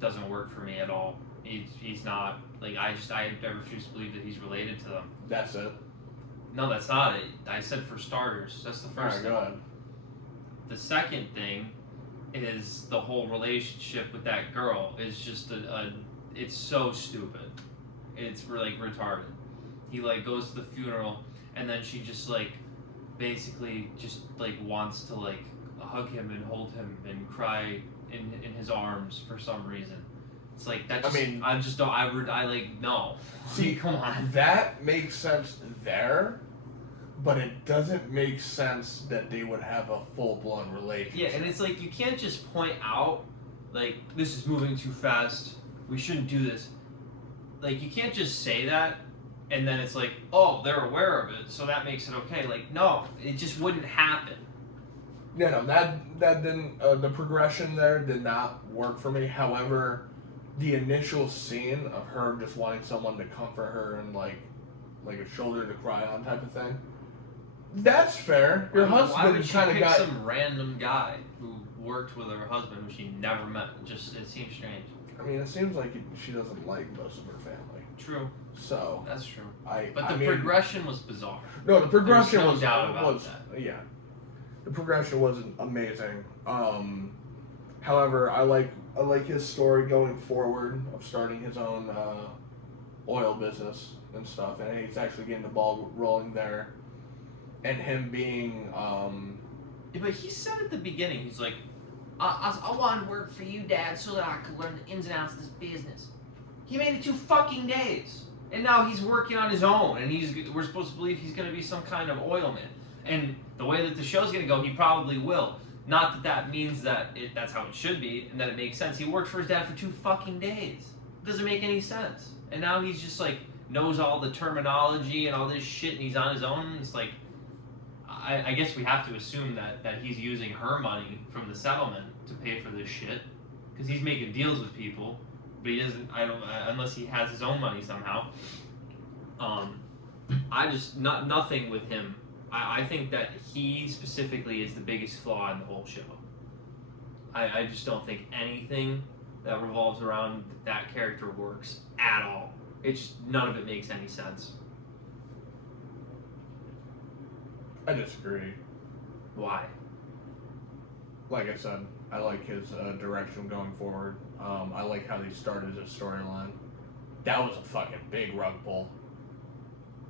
doesn't work for me at all. He's not like I refuse to believe that he's related to them. That's it. No, that's not it. I said for starters. That's the first thing. Go ahead. The second thing is the whole relationship with that girl is just it's so stupid. It's like retarded. He like goes to the funeral and then she just like basically just like wants to like hug him and hold him and cry in his arms for some reason. It's like that. Just, I just don't. I like no. See, come on. That makes sense there, but it doesn't make sense that they would have a full-blown relationship. Yeah, and it's like you can't just point out like this is moving too fast. We shouldn't do this. Like you can't just say that, and then it's like, oh, they're aware of it, so that makes it okay. Like no, it just wouldn't happen. Yeah, no, that didn't. The progression there did not work for me. However, the initial scene of her just wanting someone to comfort her and like a shoulder to cry on type of thing. That's fair. Your husband kind of got some random guy who worked with her husband who she never met. Just it seems strange. I mean, it seems like she doesn't like most of her family. True. So that's true. But the progression was bizarre. No, the progression was no doubt about that. Yeah. The progression wasn't amazing. However, I like his story going forward of starting his own oil business and stuff, and he's actually getting the ball rolling there. And him being. Yeah, but he said at the beginning, he's like, I wanted to work for you, Dad, so that I could learn the ins and outs of this business. He made it 2 fucking days, and now he's working on his own, and we're supposed to believe he's going to be some kind of oilman. And the way that the show's going to go, he probably will. Not that means that that's how it should be, and that it makes sense. He worked for his dad for 2 fucking days. It doesn't make any sense. And now he's just like, knows all the terminology and all this shit, and he's on his own. It's like, I guess we have to assume that he's using her money from the settlement to pay for this shit. Because he's making deals with people, but he doesn't, unless he has his own money somehow. Nothing with him. I think that he specifically is the biggest flaw in the whole show. I just don't think anything that revolves around that character works at all. None of it makes any sense. I disagree. Why? Like I said, I like his direction going forward. I like how they started his storyline. That was a fucking big rug pull.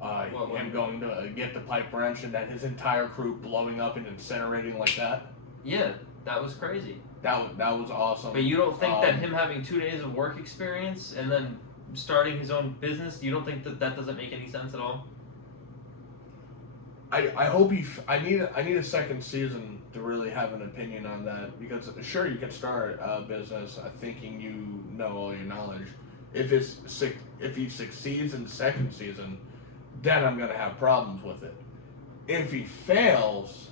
Him going to get the pipe wrench and then his entire crew blowing up and incinerating like that. Yeah, that was crazy. That was awesome. But you don't think that him having 2 days of work experience and then starting his own business, you don't think that doesn't make any sense at all? I hope I need a second season to really have an opinion on that, because sure, you can start a business thinking you know all your knowledge. If he succeeds in the second season, then I'm gonna have problems with it. If he fails,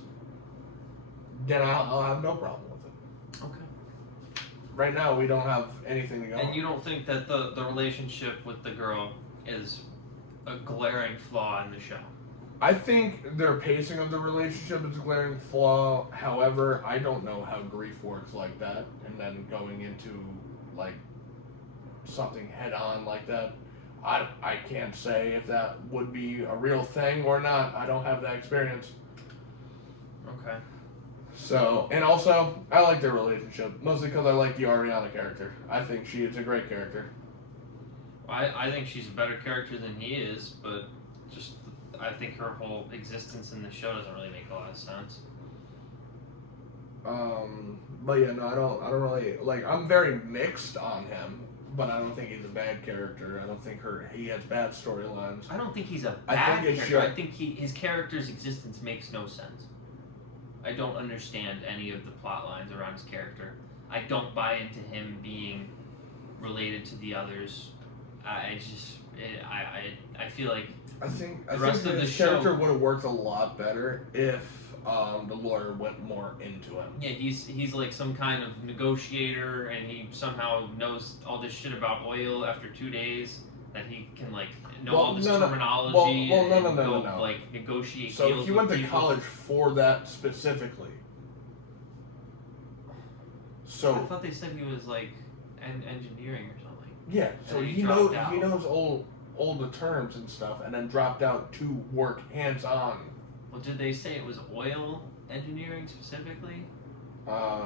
then I'll have no problem with it. Okay. Right now, we don't have anything to go. And you don't think that the relationship with the girl is a glaring flaw in the show? I think their pacing of the relationship is a glaring flaw. However, I don't know how grief works like that, and then going into like something head on like that. I can't say if that would be a real thing or not. I don't have that experience. Okay. So, and also, I like their relationship, mostly because I like the Ariana character. I think she is a great character. I think she's a better character than he is, but just I think her whole existence in the show doesn't really make a lot of sense. But yeah, no, I don't really, like, I'm very mixed on him. But I don't think he's a bad character. I don't think he has bad storylines. I don't think he's a bad character. I think his character's existence makes no sense. I don't understand any of the plot lines around his character. I don't buy into him being related to the others. I feel like I think his show, character would have worked a lot better if the lawyer went more into him. Yeah, he's like some kind of negotiator, and he somehow knows all this shit about oil after 2 days. that he can like know all this terminology no. like negotiate so deals he went with to people. college for that specifically. So I thought they said he was like engineering or something. Yeah, so he knows all the terms and stuff, and then dropped out to work hands on. Well, did they say it was oil engineering specifically? I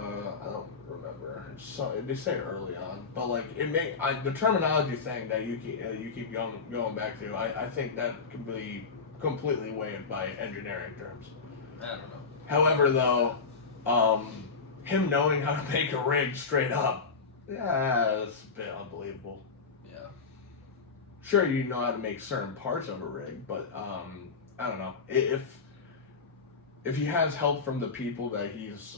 don't remember. So they say it early on, but like the terminology thing that you keep going back to. I think that can be completely weighed by engineering terms. I don't know. However, though, him knowing how to make a rig straight up, yeah, that's a bit unbelievable. Yeah. Sure, you know how to make certain parts of a rig, but I don't know if he has help from the people that he's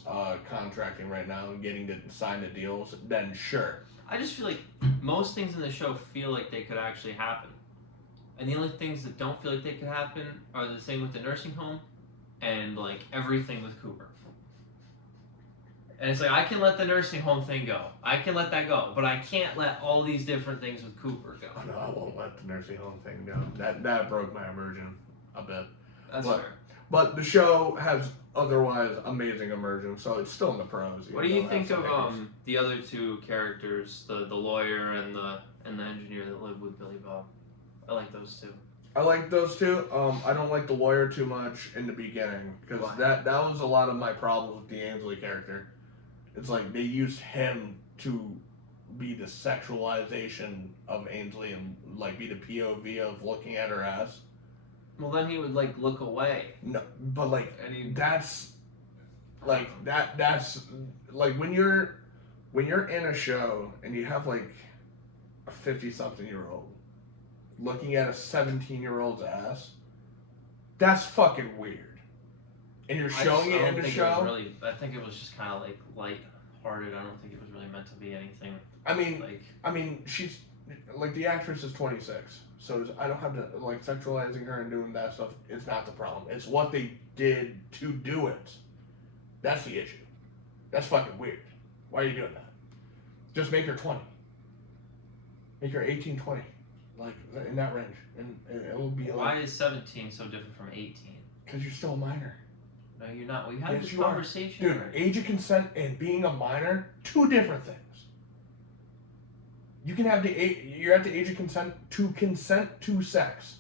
contracting right now and getting to sign the deals, then sure. I just feel like most things in the show feel like they could actually happen. And the only things that don't feel like they could happen are the same with the nursing home and like everything with Cooper. And it's like, I can let the nursing home thing go. I can let that go. But I can't let all these different things with Cooper go. No, I won't let the nursing home thing go. That broke my immersion a bit. That's fair. But the show has otherwise amazing immersion, so it's still in the pros. What do you think of the other two characters, the lawyer and the engineer that live with Billy Bob? I like those two. I like those two. I don't like the lawyer too much in the beginning because that was a lot of my problems with the Ainsley character. It's like they used him to be the sexualization of Ainsley and like be the POV of looking at her ass. Well, then he would like look away. No, but like that's like that's like when you're in a show and you have like a 50-something-year-old looking at a 17-year-old's ass, that's fucking weird. And you're showing it in the show. I think it was just kind of like light-hearted. I don't think it was really meant to be anything. I mean, she's like the actress is 26. So I don't have to, like, sexualizing her and doing that stuff, it's not the problem. It's what they did to do it. That's the issue. That's fucking weird. Why are you doing that? Just make her 20. Make her 18, 20. Like, in that range. And it will be Why is 17 so different from 18? Because you're still a minor. No, you're not. We had this conversation. Dude, age of consent and being a minor, two different things. You can have you're at the age of consent to sex.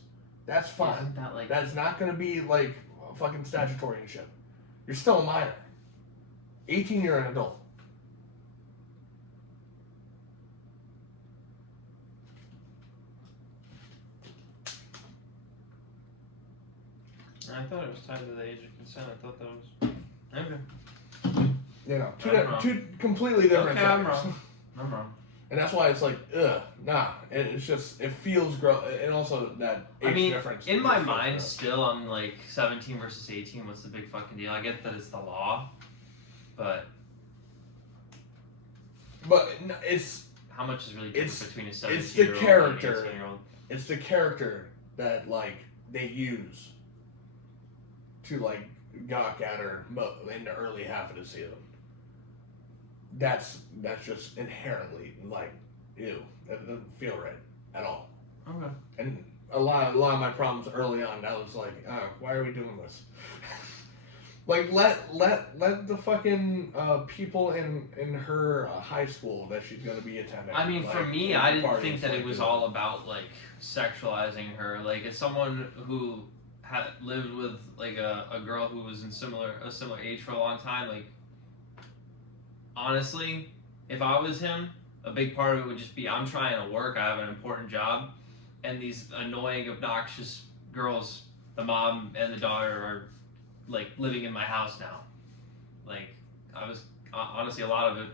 That's fine. Isn't that like... That's not going to be like fucking statutory and shit. You're still a minor. 18, you're an adult. I thought it was tied to the age of consent. I thought that was... Okay. You know, two completely different things. I'm wrong. And that's why it's like, nah. And it's just, it feels gross. And also that age difference. In my mind, still, I'm like 17 versus 18. What's the big fucking deal? I get that it's the law, but it's how much is really different between a 17-year-old it's the character. and an 18-year-old? It's the character that like they use to like gawk at her in the early half of the season. That's just inherently like, ew. That doesn't feel right at all. Okay. And a lot of my problems early on, that was like, why are we doing this? Like let the fucking people in her high school that she's gonna be attending. I mean, like, for me, I didn't think that like it was all about like sexualizing her. Like, as someone who had lived with like a girl who was in a similar age for a long time, like, honestly, if I was him, a big part of it would just be, I'm trying to work, I have an important job, and these annoying, obnoxious girls, the mom and the daughter, are like living in my house now. Like, I was honestly, a lot of it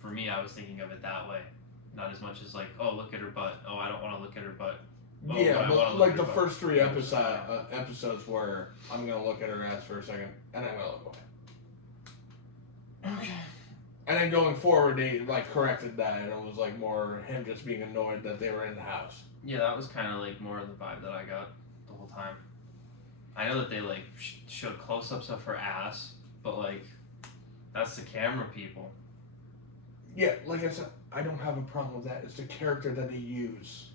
for me, I was thinking of it that way, not as much as like, oh, look at her butt, oh, I don't want to look at her butt. Oh, yeah, but like the first 3 episodes where I'm gonna look at her ass for a second and I'm gonna look away. Okay. And then going forward, they like corrected that, and it was like more him just being annoyed that they were in the house. Yeah, that was kind of like more of the vibe that I got the whole time. I know that they like showed close-ups of her ass, but like, that's the camera people. Yeah, like I said, I don't have a problem with that. It's the character that they use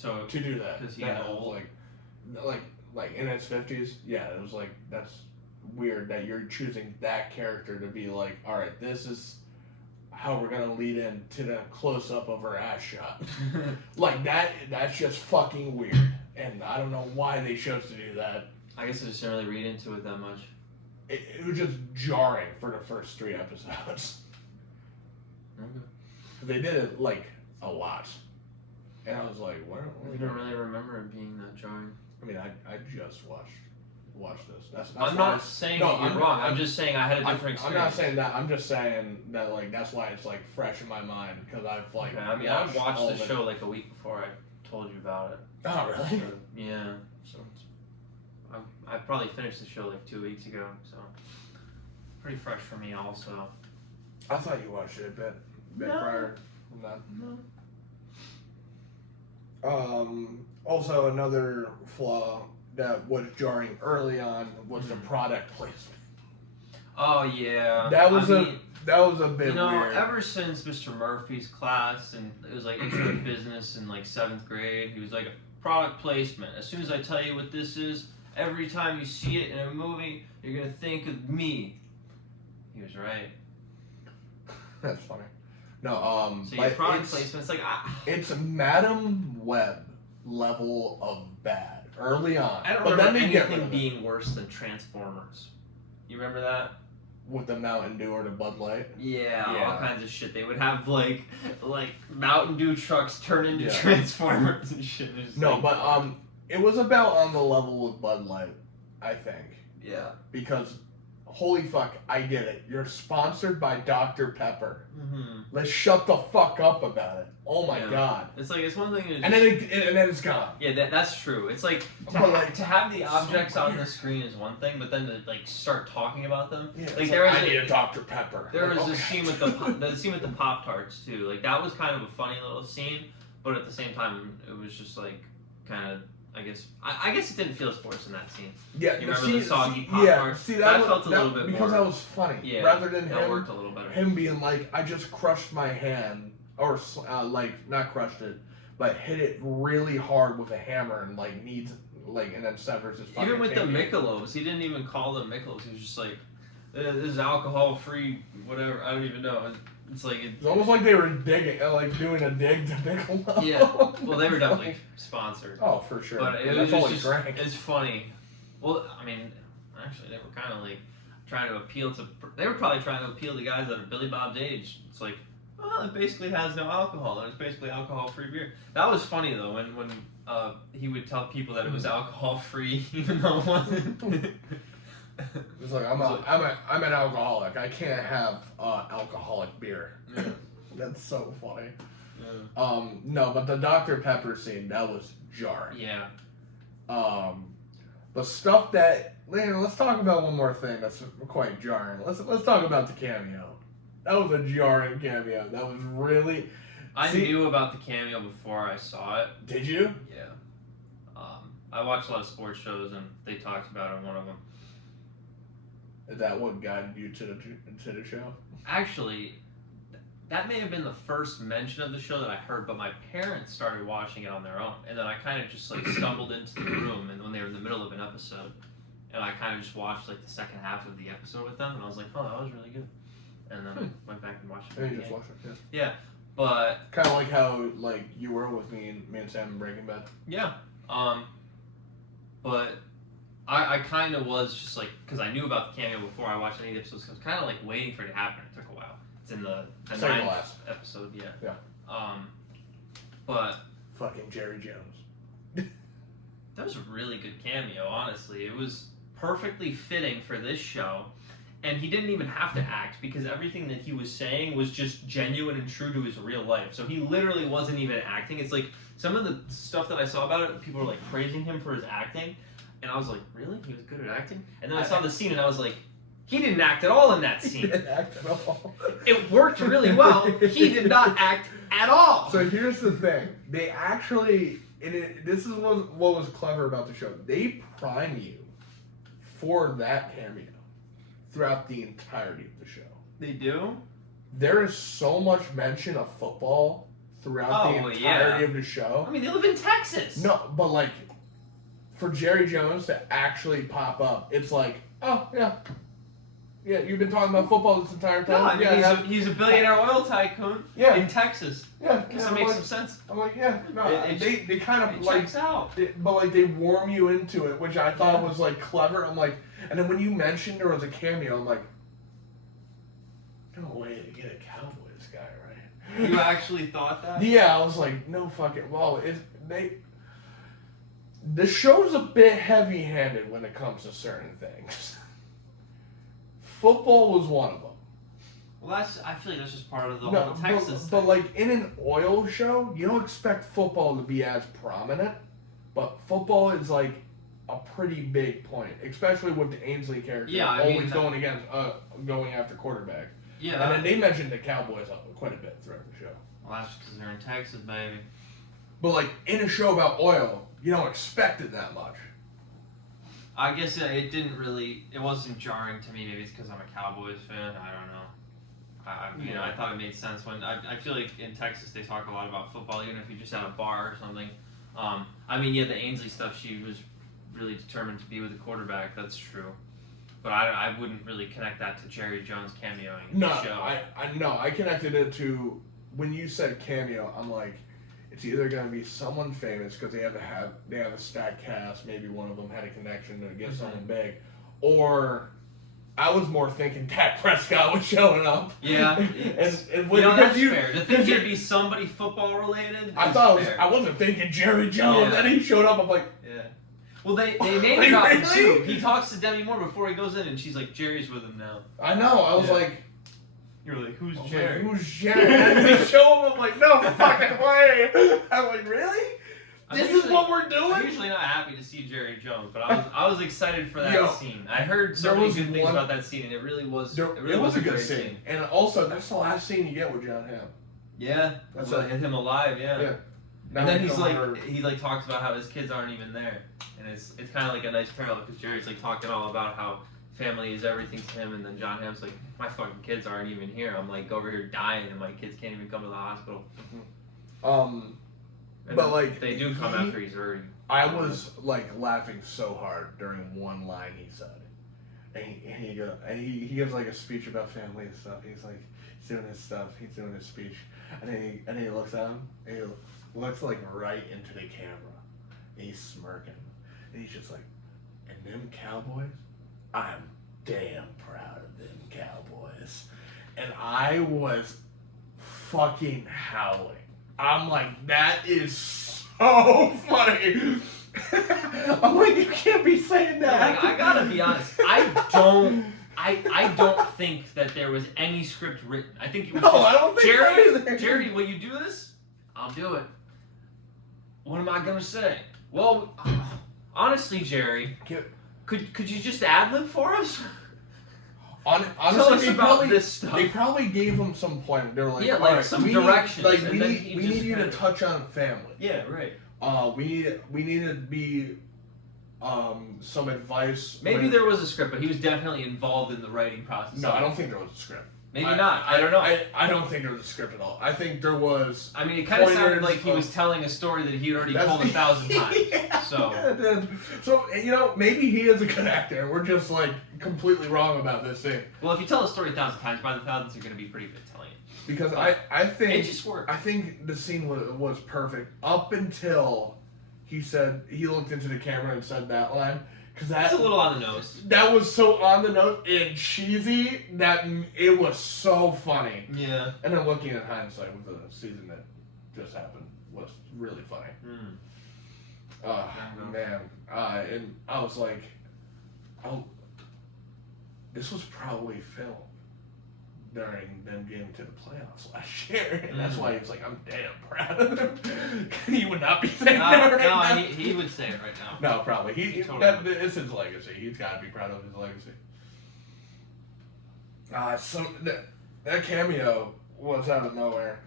So to do that. Because he's old. Like in his 50s. Yeah, it was like, that's weird that you're choosing that character to be like, all right, this is how we're gonna lead in to the close up of her ass shot. Like that's just fucking weird, and I don't know why they chose to do that. I guess I just didn't really read into it that much. It was just jarring for the first 3 episodes. Okay. They did it like a lot, and I was like, "What?" I don't really remember it being that jarring. I mean, I just watched this. That's I'm not saying you're wrong. I'm just saying I had a different experience. I'm not saying that. I'm just saying that like that's why it's like fresh in my mind because I've like. Okay, I mean, I watched the show like a week before I told you about it. Oh really? So, yeah. So I probably finished the show like 2 weeks ago. So pretty fresh for me also. I thought you watched it a bit prior. No. Also, another flaw that was jarring early on was the product placement. Oh yeah. That was a bit weird. Ever since Mr. Murphy's class and it was like intro to business in like 7th grade, he was like product placement. As soon as I tell you what this is, every time you see it in a movie, you're gonna think of me. He was right. That's funny. No, so your product placement, it's like it's Madam Web level of bad early on. I don't remember anything being worse than Transformers. You remember that? With the Mountain Dew or the Bud Light? Yeah, all kinds of shit. They would have like Mountain Dew trucks turn into Transformers and shit. But it was about on the level with Bud Light, I think. Yeah. Because holy fuck, I get it. You're sponsored by Dr. Pepper. Mm-hmm. Let's shut the fuck up about it. Oh my god. It's like, it's one thing to just... and then it's gone. Yeah, that's true. It's like to have the objects on the screen is one thing, but then to like start talking about them. Yeah, like I need a Dr. Pepper. There was a scene with the scene with the Pop-Tarts too. Like that was kind of a funny little scene, but at the same time it was just like kind of. I guess it didn't feel as forced in that scene. Yeah, you remember the soggy Pop-Tarts? Yeah, that felt a little bit because more... that was funny. Yeah, rather than that worked a little better. Him being like, I just crushed my hand, or like not crushed it, but hit it really hard with a hammer and like needs like and then severs his. Even with the Michelobs, he didn't even call them Michelobs. He was just like, this is alcohol-free, whatever. I don't even know. It's like it's almost like they were digging, like doing a dig to Michelob. Yeah, well, they were definitely sponsored. Oh, for sure. But it was just it's funny. Well, I mean, actually, they were kind of like trying to appeal to. They were probably trying to appeal to guys that are Billy Bob's age. It's like, well, it basically has no alcohol, and it's basically alcohol-free beer. That was funny though when he would tell people that it was alcohol-free, even though it wasn't. It's like I'm an alcoholic. I can't have alcoholic beer. Yeah. That's so funny. Yeah. No, but the Dr. Pepper scene, that was jarring. Yeah. The stuff that let's talk about one more thing that's quite jarring. Let's talk about the cameo. That was a jarring cameo. That was really. I knew about the cameo before I saw it. Did you? Yeah. I watched a lot of sports shows and they talked about it in one of them. Is that what guided you to the show? Actually, that may have been the first mention of the show that I heard, but my parents started watching it on their own, and then I kind of just like stumbled into the room, and when they were in the middle of an episode, and I kind of just watched like the second half of the episode with them, and I was like, oh, that was really good, and then I went back and watched it. And you just watched it, yeah. But kind of like how like you were with me and Sam in Breaking Bad. Yeah. But I kind of was just like, because I knew about the cameo before I watched any of the episodes, so I was kind of like waiting for it to happen. It took a while. It's in the 9th episode, yeah. Yeah. But fucking Jerry Jones. That was a really good cameo, honestly. It was perfectly fitting for this show, and he didn't even have to act because everything that he was saying was just genuine and true to his real life. So he literally wasn't even acting. It's like some of the stuff that I saw about it, people were like praising him for his acting. And I was like, really? He was good at acting? And then I saw the scene and I was like, he didn't act at all in that scene. He didn't act at all. It worked really well. He did not act at all. So here's the thing. They actually, this is what was clever about the show. They prime you for that cameo throughout the entirety of the show. They do? There is so much mention of football throughout the entirety of the show. I mean, they live in Texas. No, but like, for Jerry Jones to actually pop up, it's like, oh, yeah. Yeah, you've been talking about football this entire time? No, I mean, he's a billionaire oil tycoon in Texas. Yeah. Guess that makes some sense. I'm like, yeah. No, they kind of, like, checks out. But, like, they warm you into it, which I thought was, like, clever. I'm like, and then when you mentioned there was a cameo, I'm like, no way to get a Cowboys guy, right? You actually thought that? Yeah, I was like, no fucking, well, the show's a bit heavy-handed when it comes to certain things. Football was one of them. Well, I feel like that's just part of the whole Texas thing. But like in an oil show, you don't expect football to be as prominent. But football is like a pretty big point, especially with the Ainsley character going after quarterback. Yeah. And then they mentioned the Cowboys quite a bit throughout the show. Well, that's because they're in Texas, baby. But like in a show about oil, you don't expect it that much. I guess it wasn't jarring to me. Maybe it's because I'm a Cowboys fan. I don't know. I thought it made sense when I feel like in Texas they talk a lot about football, even if you just at a bar or something. The Ainsley stuff, she was really determined to be with the quarterback. That's true. But I wouldn't really connect that to Jerry Jones cameoing in the show. I connected it to when you said cameo. I'm like, it's either going to be someone famous because they have a stacked cast. Maybe one of them had a connection to get someone big, or I was more thinking Dak Prescott was showing up. Yeah, that's fair. To think it'd be somebody football related. I wasn't thinking Jerry Jones, and he showed up. I'm like, yeah. Well, they name drop him too. He talks to Demi Moore before he goes in, and she's like, Jerry's with him now. I know. I was like. You're like, who's Jerry? Who's Jerry? And they show him, I'm like, no fucking way. I'm like, really? This is what we're doing? I'm usually not happy to see Jerry Jones, but I was excited for that scene. I heard so many good things about that scene, and it really was. It was a good scene. And also, that's the last scene you get with John Hamm. Yeah, that's him alive. Yeah. And then he talks about how his kids aren't even there, and it's kind of like a nice parallel because Jerry's like talking all about how family is everything to him, and then John Hamm's like, my fucking kids aren't even here. I'm like over here dying, and my kids can't even come to the hospital. But like they do come after he's already. I was like laughing so hard during one line he said, and he gives like a speech about family and stuff. He's like doing his stuff. He's doing his speech, and he looks at him. And he looks like right into the camera. And he's smirking, and he's just like, and them Cowboys, I'm damn proud of them Cowboys. And I was fucking howling. I'm like, that is so funny. I'm like, you can't be saying that. Like, I gotta be honest. I don't think that there was any script written. I think it was I don't think Jerry, will you do this? I'll do it. What am I gonna say? Well, honestly, Jerry, could you just ad-lib for us? Honestly, tell us about this stuff. They probably gave him some point. They were like, like some directions. We need you to touch on family. Yeah, right. We need to be some advice. Maybe there was a script, but he was definitely involved in the writing process. No, I don't think there was a script. Maybe not. I don't know. I don't think there was a script at all. I think there was. I mean, it kind of sounded like he was telling a story that he had already told 1,000 times. Yeah, so. Yeah, it did. So maybe he is a good actor, and we're just like completely wrong about this thing. Well, if you tell a story 1,000 times, by the thousands you're going to be pretty good telling it. Because I think it just worked. I think the scene was perfect up until he looked into the camera and said that line. That's a little on the nose. That was so on the nose and cheesy that it was so funny. Yeah. And then looking at hindsight with the season that just happened was really funny. Man. And I was like, oh, this was probably filmed during them getting to the playoffs last year. And that's why he was like, I'm damn proud of him. He would not be saying that right now. No, he would say it right now. No, probably. It's his legacy. He's got to be proud of his legacy. That cameo was out of nowhere.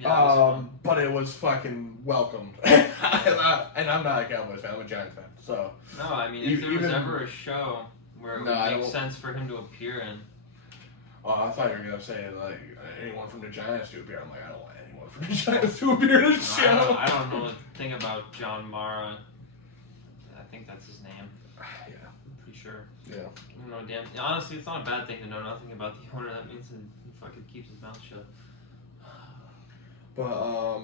Yeah, but it was fucking welcomed. And I'm not a Cowboys fan. I'm a Giants fan. So. No, I mean, if there was ever a show where it would make sense for him to appear in. Oh, I thought you were going to say, like, anyone from the Giants to appear. I'm like, I don't want anyone for vaginas to appear in a show. I don't know a thing about John Mara. I think that's his name. Yeah. I'm pretty sure. Yeah. I don't know, damn. Honestly, it's not a bad thing to know nothing about the owner. That means that he fucking keeps his mouth shut. But,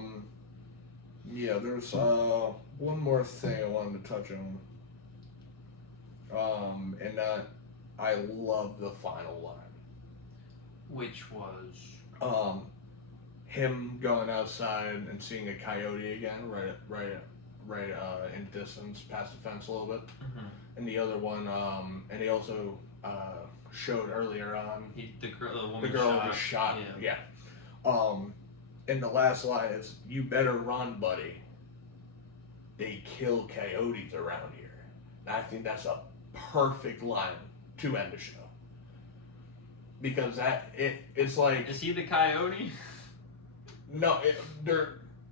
yeah, there's, one more thing I wanted to touch on. And that, I love the final line. Which was? Him going outside and seeing a coyote again, right in distance, past the fence a little bit. Mm-hmm. And the other one, and he also showed earlier on The girl with the shot. Yeah. And the last line is, "You better run, buddy. They kill coyotes around here." And I think that's a perfect line to end the show. Because it's like... Is he the coyote? No,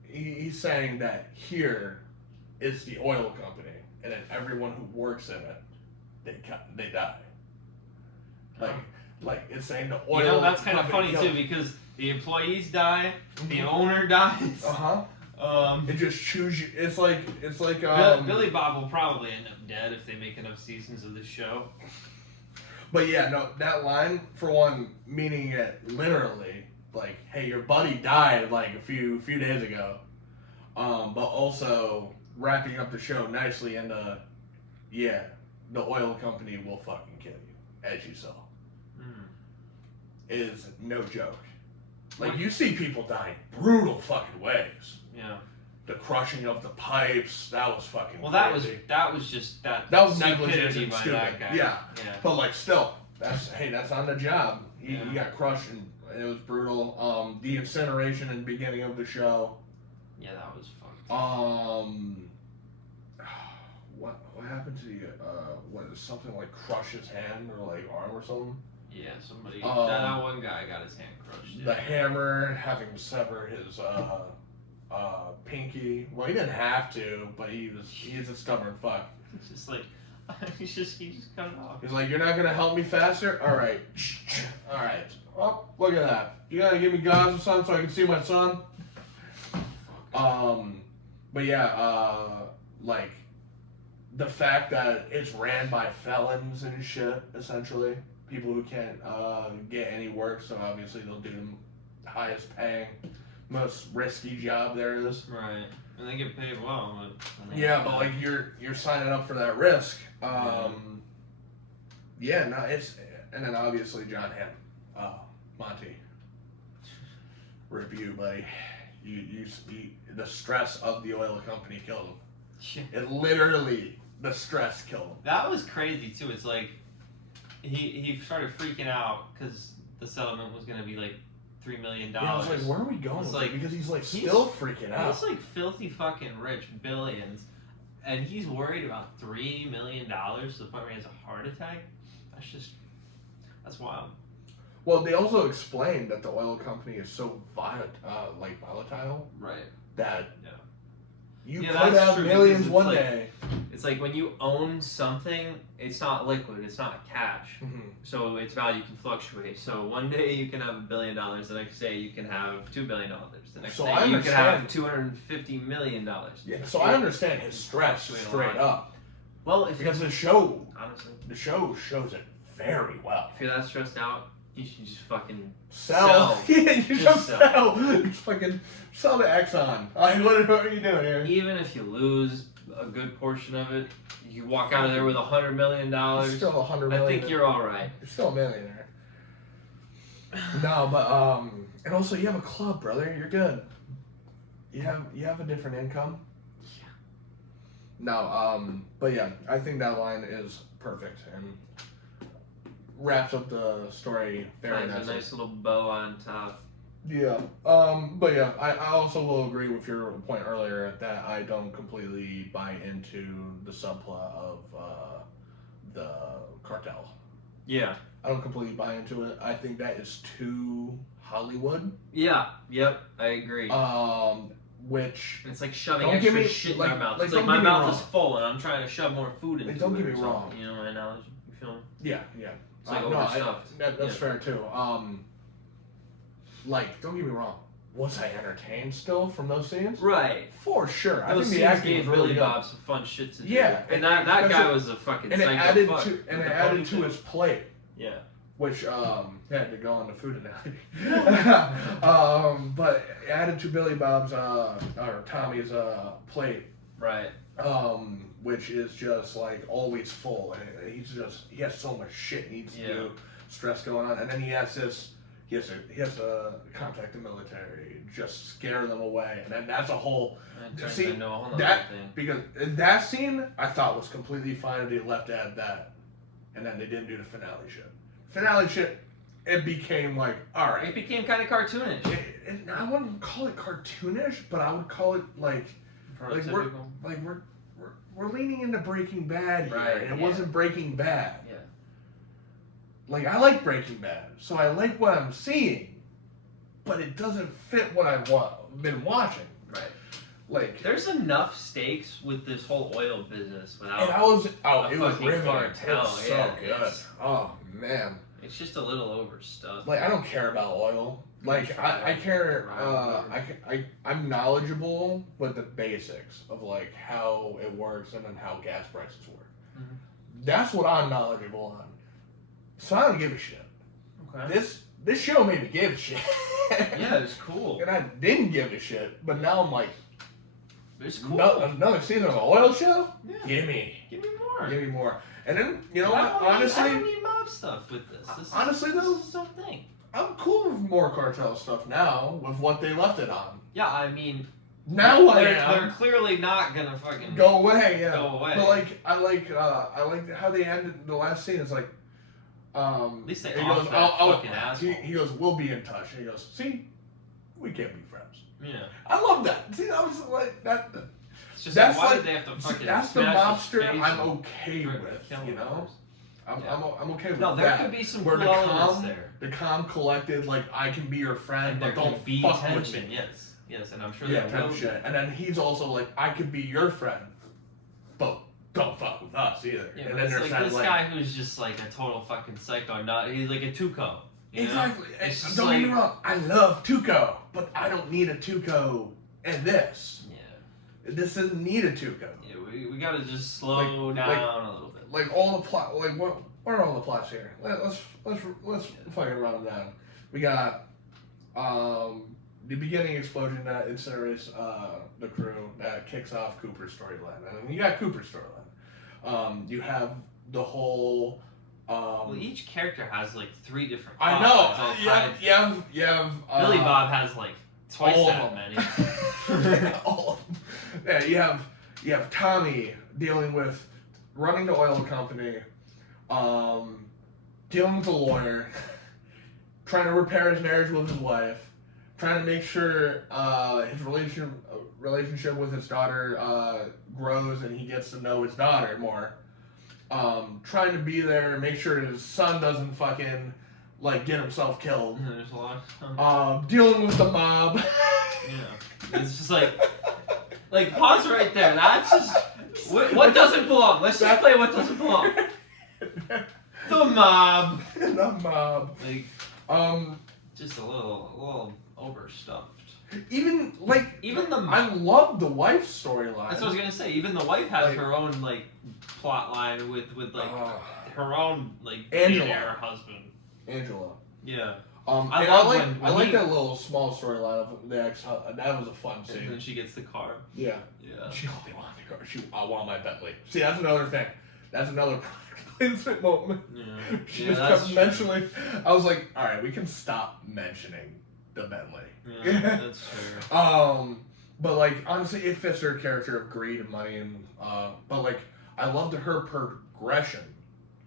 he's saying that here is the oil company, and then everyone who works in it, they die. Like it's saying the oil. You know, that's kind of funny company too, because the employees die, the owner dies. It just choose you. It's like Billy Bob will probably end up dead if they make enough seasons of this show. But yeah, no, that line, for one, meaning it literally, like, hey, your buddy died like a few days ago. But also wrapping up the show nicely into, yeah, the oil company will fucking kill you, as you saw. Is no joke. Like, you see people dying brutal fucking ways. Yeah. The crushing of the pipes, that was fucking crazy. that was negligence and by stupid. that guy. Yeah. But like still, that's on the job. He got crushed and it was brutal. The incineration in the beginning of the show. Yeah, that was fucked. What happened to you? What is something like crush his hand or like arm or something? Yeah, somebody. That one guy got his hand crushed. Yeah. The hammer having to sever his pinky. Well, he didn't have to, but he's a stubborn fuck. It's just like he just cut it off. He's like, "You're not gonna help me faster? All right, all right. Oh, look at that. You gotta give me gauze or something so I can see my son." But yeah, like the fact that it's ran by felons and shit, essentially. People who can't get any work, so obviously they'll do the highest paying, most risky job there is. Right, and they get paid well. But yeah, but like you're signing up for that risk. Yeah, no, and then obviously John Hamm, Monty, rip you, buddy. You the stress of the oil company killed him. It literally, the stress killed him. That was crazy too. It's like. He started freaking out because the settlement was gonna be like $3 million. Yeah, I was like, where are we going? With like, because he's still freaking out. He's like filthy fucking rich, billions, and he's worried about $3 million to the point where he has a heart attack. That's wild. Well, they also explained that the oil company is so volatile, right? That you could have true, millions one day. It's like when you own something, it's not liquid, it's not cash. Mm-hmm. So its value can fluctuate. So one day you can have $1 billion, the next day you can have $2 billion, the next day you can have $250 million. Yeah, so I understand his stress straight up. Well, because the show, honestly, the show shows it very well. If you're that stressed out, you should just fucking sell. Yeah, you just sell. Just fucking sell to Exxon. What are you doing here? Even if you lose a good portion of it, you walk out of there with $100 million. Still $100 million. I think you're all right. You're still a millionaire. No, but and also you have a club, brother. You're good. You have a different income. Yeah. No, but yeah, I think that line is perfect and wraps up the story very nicely. A nice little bow on top. Yeah. But yeah, I also will agree with your point earlier that I don't completely buy into the subplot of the cartel. Yeah. I don't completely buy into it. I think that is too Hollywood. Yeah. Yep. I agree. Which it's like shoving extra shit in my mouth. It's like my mouth is full and I'm trying to shove more food into it. Don't get me wrong. You know my analogy? You feel me? Yeah, yeah. It's like overstuffed. That's fair too. Like, don't get me wrong. was I entertained still from those scenes? Right. For sure. I Those think the scenes acting was gave really Billy good. Bob some fun shit to do. Yeah, and that guy was a fucking and it psycho added fuck. to and with it the added to ponytail. his plate. Yeah. Which had to go on the food analogy. But it added to Billy Bob's or Tommy's plate. Right. Which is just like always full, and he has so much shit he needs to do, stress going on, and then he has to contact the military, just scare them away, and then that's a whole. See that because that scene I thought was completely fine if they left to add that, and then they didn't do the finale shit. Finale shit, it became like alright. It became kind of cartoonish. I wouldn't call it cartoonish, but I would call it like we're leaning into Breaking Bad here, right, and it wasn't Breaking Bad. Yeah. Like, I like Breaking Bad, so I like what I'm seeing, but it doesn't fit what I've been watching. Right. Like, there's enough stakes with this whole oil business without. And it was riveting. It was so yeah, good. Oh man. It's just a little overstuffed. Like, I don't care about oil. Like, I care. I'm knowledgeable with the basics of like how it works and then how gas prices work. Mm-hmm. That's what I'm knowledgeable on. So I don't give a shit. Okay. This show made me give a shit. Yeah, it's cool. And I didn't give a shit, but now I'm like, it's cool. Another season of an oil show? Yeah. Give me more. Give me more. And then, you know what? Honestly, I don't need mob stuff with this. This is something. I'm cool with more cartel stuff now with what they left it on. Yeah, I mean, now they're clearly not gonna fucking go away. Yeah, go away. But like, I like how they ended the last scene. It's like, at least they he off goes, that fucking asshole. he goes, we'll be in touch. And he goes, see, we can't be friends. Yeah. I love that. See, that was like that. It's just that's why like, did they have to fucking that's the mobster I'm okay with, you know? I'm okay with that. No, there could be some cool elements there. The calm, collected, like, I can be your friend, but don't be fuck tension. with me. Yes, and I'm sure yeah, there will be. And then he's also like, I could be your friend, but don't fuck with us either. Yeah, and but then it's there's like this guy who's just like a total fucking psycho. He's like a Tuco. Exactly. Don't get me wrong. I love Tuco, but I don't need a Tuco in this. Yeah. This doesn't need a Tuco. Yeah, we gotta just slow down a little bit. Like all the plot. Like what are all the plots here? Let's fucking run them down. We got the beginning explosion that incinerates the crew that kicks off Cooper's storyline, and you got Cooper's storyline. You have the whole. Well, each character has like 3 different. I know. You have Billy Bob has like twice that many. All of them. Yeah, you have Tommy dealing with running the oil company, dealing with a lawyer, trying to repair his marriage with his wife, trying to make sure his relationship with his daughter grows and he gets to know his daughter more. Trying to be there, make sure his son doesn't fucking like get himself killed. There's a lot. Dealing with the mob. Yeah, it's just like pause right there. That's just what doesn't belong. Let's just play what doesn't belong. The mob. The mob. Like, just a little overstuffed. Even the I love the wife's storyline. That's what I was gonna say. Even the wife has her own like plot line with like her own like billionaire husband. Angela. Yeah. I like that little small storyline of the ex. That was a fun scene. And then she gets the car. Yeah. Yeah. She only wanted the car. I want my Bentley. See, that's another thing. That's another product placement moment. Yeah. She just kept mentioning. I was like, all right, we can stop mentioning the Bentley. Yeah, that's true. But like honestly, it fits her character of greed and money, and but like I loved her progression.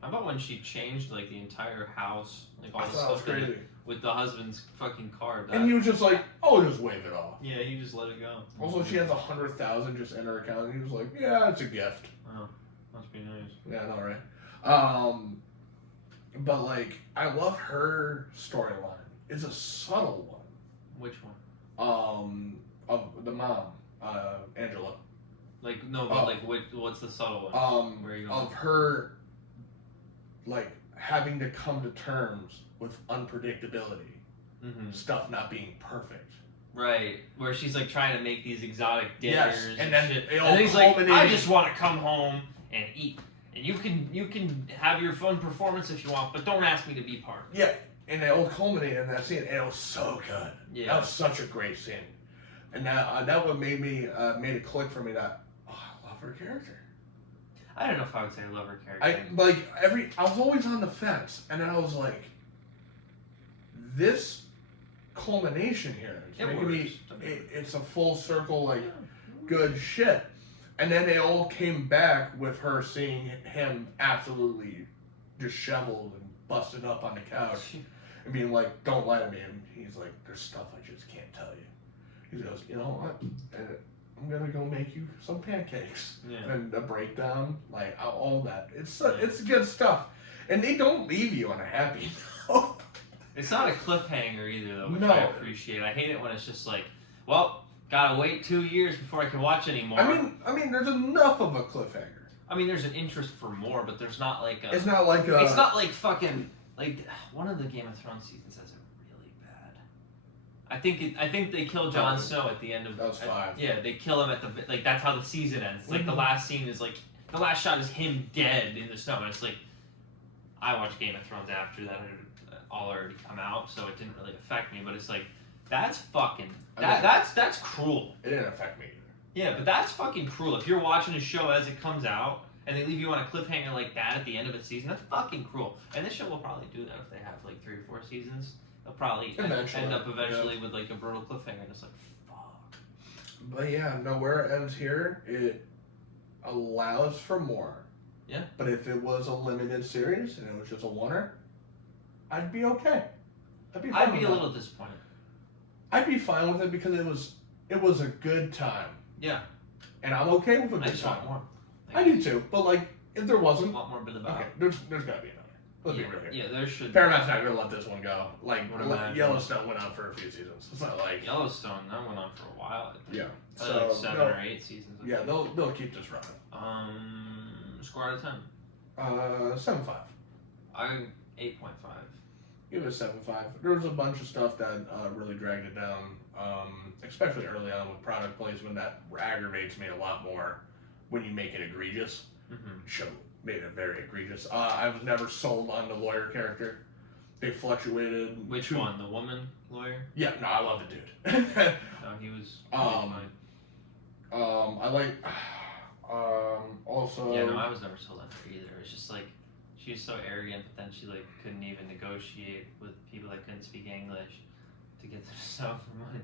How about when she changed like the entire house, like all the stuff with the husband's fucking car? And he was just like, "Oh, just wave it off." Yeah, he just let it go. Also, she has 100,000 just in her account. And he was like, "Yeah, it's a gift." Oh, must be nice. Yeah, I know, right? But like, I love her storyline. It's a subtle one. Which one? Of the mom, Angela. Like no, but like what's the subtle one? Where are you going? Of her, like having to come to terms with unpredictability, stuff not being perfect. Right, where she's like trying to make these exotic dinners and then shit. it all And then he's like, culminated- I just want to come home and eat. And you can have your fun performance if you want, but don't ask me to be part of it. Yeah, and it all culminated in that scene, and it was so good. Yeah. That was such a great scene. And that what made it click for me that, oh, I love her character. I don't know if I would say I love her character. I was always on the fence, and then I was like, this culmination here, it's making me, it's a full circle, like, good shit. And then they all came back with her seeing him absolutely disheveled and busted up on the couch and being like, don't lie to me. And he's like, there's stuff I just can't tell you. He goes, you know what? I'm going to go make you some pancakes. Yeah. And a breakdown, like all that. It's good stuff. And they don't leave you on a happy note. It's not a cliffhanger either, though, which No. I appreciate. I hate it when it's just like, well, gotta wait 2 years before I can watch anymore. I mean, there's enough of a cliffhanger. I mean, there's an interest for more, but there's not like a... It's not like a... It's not like fucking... Like, one of the Game of Thrones seasons has it really bad. I think they kill Jon Snow at the end of... That was 5. Yeah, they kill him at the... Like, that's how the season ends. It's like, the last scene is like... The last shot is him dead in the snow, and it's like... I watched Game of Thrones after that had all already come out, so it didn't really affect me, but it's like... That's fucking... That's cruel. It didn't affect me either. Yeah, but that's fucking cruel. If you're watching a show as it comes out, and they leave you on a cliffhanger like that at the end of a season, that's fucking cruel. And this show will probably do that if they have like 3 or 4 seasons. They'll probably end up eventually with like a brutal cliffhanger, and it's like, fuck. But yeah, no, where it ends here, it allows for more. Yeah. But if it was a limited series, and it was just a oneer, I'd be okay. I'd be fine I'd be with a that. little disappointed. I'd be fine with it because it was a good time. Yeah. And I'm okay with a I good just time. want more. I do too, but like, if there I wasn't, want more Billy Bob. okay, there's gotta be another. Let's Yeah, be real here. yeah, there should. Paramount's not gonna let this one go. Like, What about Yellowstone went on for a few seasons. It's not like... Yellowstone, that went on for a while. I think. Yeah. Probably like 7 or 8 seasons. I Yeah, think. they'll keep this running. Score out of 10. 7.5. I'm 8.5. Give it a 7.5. There was a bunch of stuff that really dragged it down, especially early on with product placement. That aggravates me a lot more when you make it egregious. Mm-hmm. Show made it very egregious. I was never sold on the lawyer character. They fluctuated. Which one? The woman lawyer? Yeah, no, I love the dude. No, he was Um, fine. I like. Also. Yeah, no, I was never sold on her either. It's just like she was so arrogant, but then she like couldn't even negotiate with people that couldn't speak English to get them to sell for money.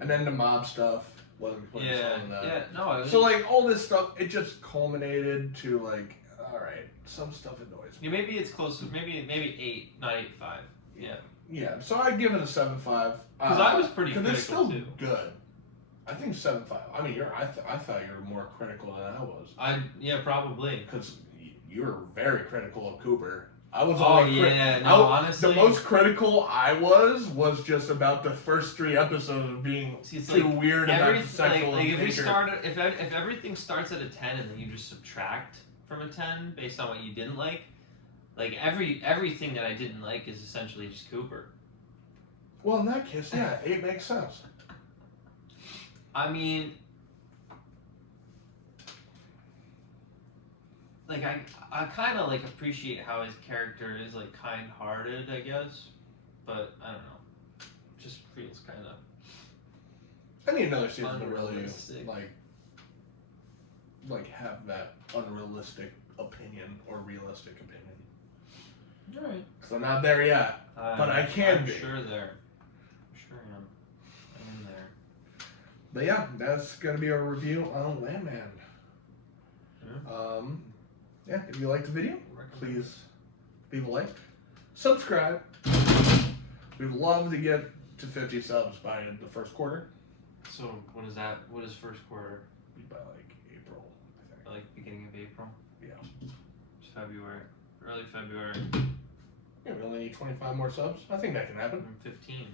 And then the mob stuff wasn't Yeah, selling that. yeah, no. It was, So like all this stuff, it just culminated to like, all right, some stuff annoys me. yeah, maybe it's close. Maybe 8, not 8.5. Yeah. Yeah, so I'd give it a 7.5. Because I was pretty because it's critical still too. good. I think 7.5. I mean, I thought you were more critical than I was. Yeah, probably. Because you were very critical of Cooper. I was Oh only yeah, no, honestly. the most critical I was just about the first 3 episodes of being See, it's too like weird about sexual like if we nature. start if everything starts at a 10 and then you just subtract from a 10 based on what you didn't like everything that I didn't like is essentially just Cooper. Well, in that case, yeah, 8 makes sense. I mean, like I kind of like appreciate how his character is like kind-hearted, I guess, but I don't know, just feels kind of. I need another season to really Unrealistic. like have that unrealistic opinion or realistic opinion. All right. Because I'm not there yet, but I can I'm be. sure there. Sure am. I am there. But yeah, that's gonna be our review on Landman. Yeah. Yeah, if you liked the video, Recommend. please leave a like, subscribe. We'd love to get to 50 subs by the first quarter. So when is that? What is first quarter? By like April, I think. Like beginning of April? Yeah. It's February. Early February. Yeah, we only need 25 more subs. I think that can happen. I'm 15.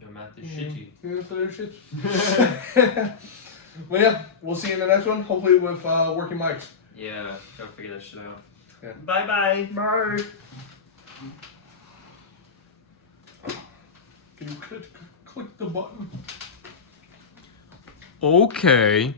Yo, math is shitty. Yeah, so there's shit. Well, yeah, we'll see you in the next one. Hopefully with working mics. Yeah, gotta figure that shit out. Yeah. Bye-bye. Bye. Can you Click the button. Okay.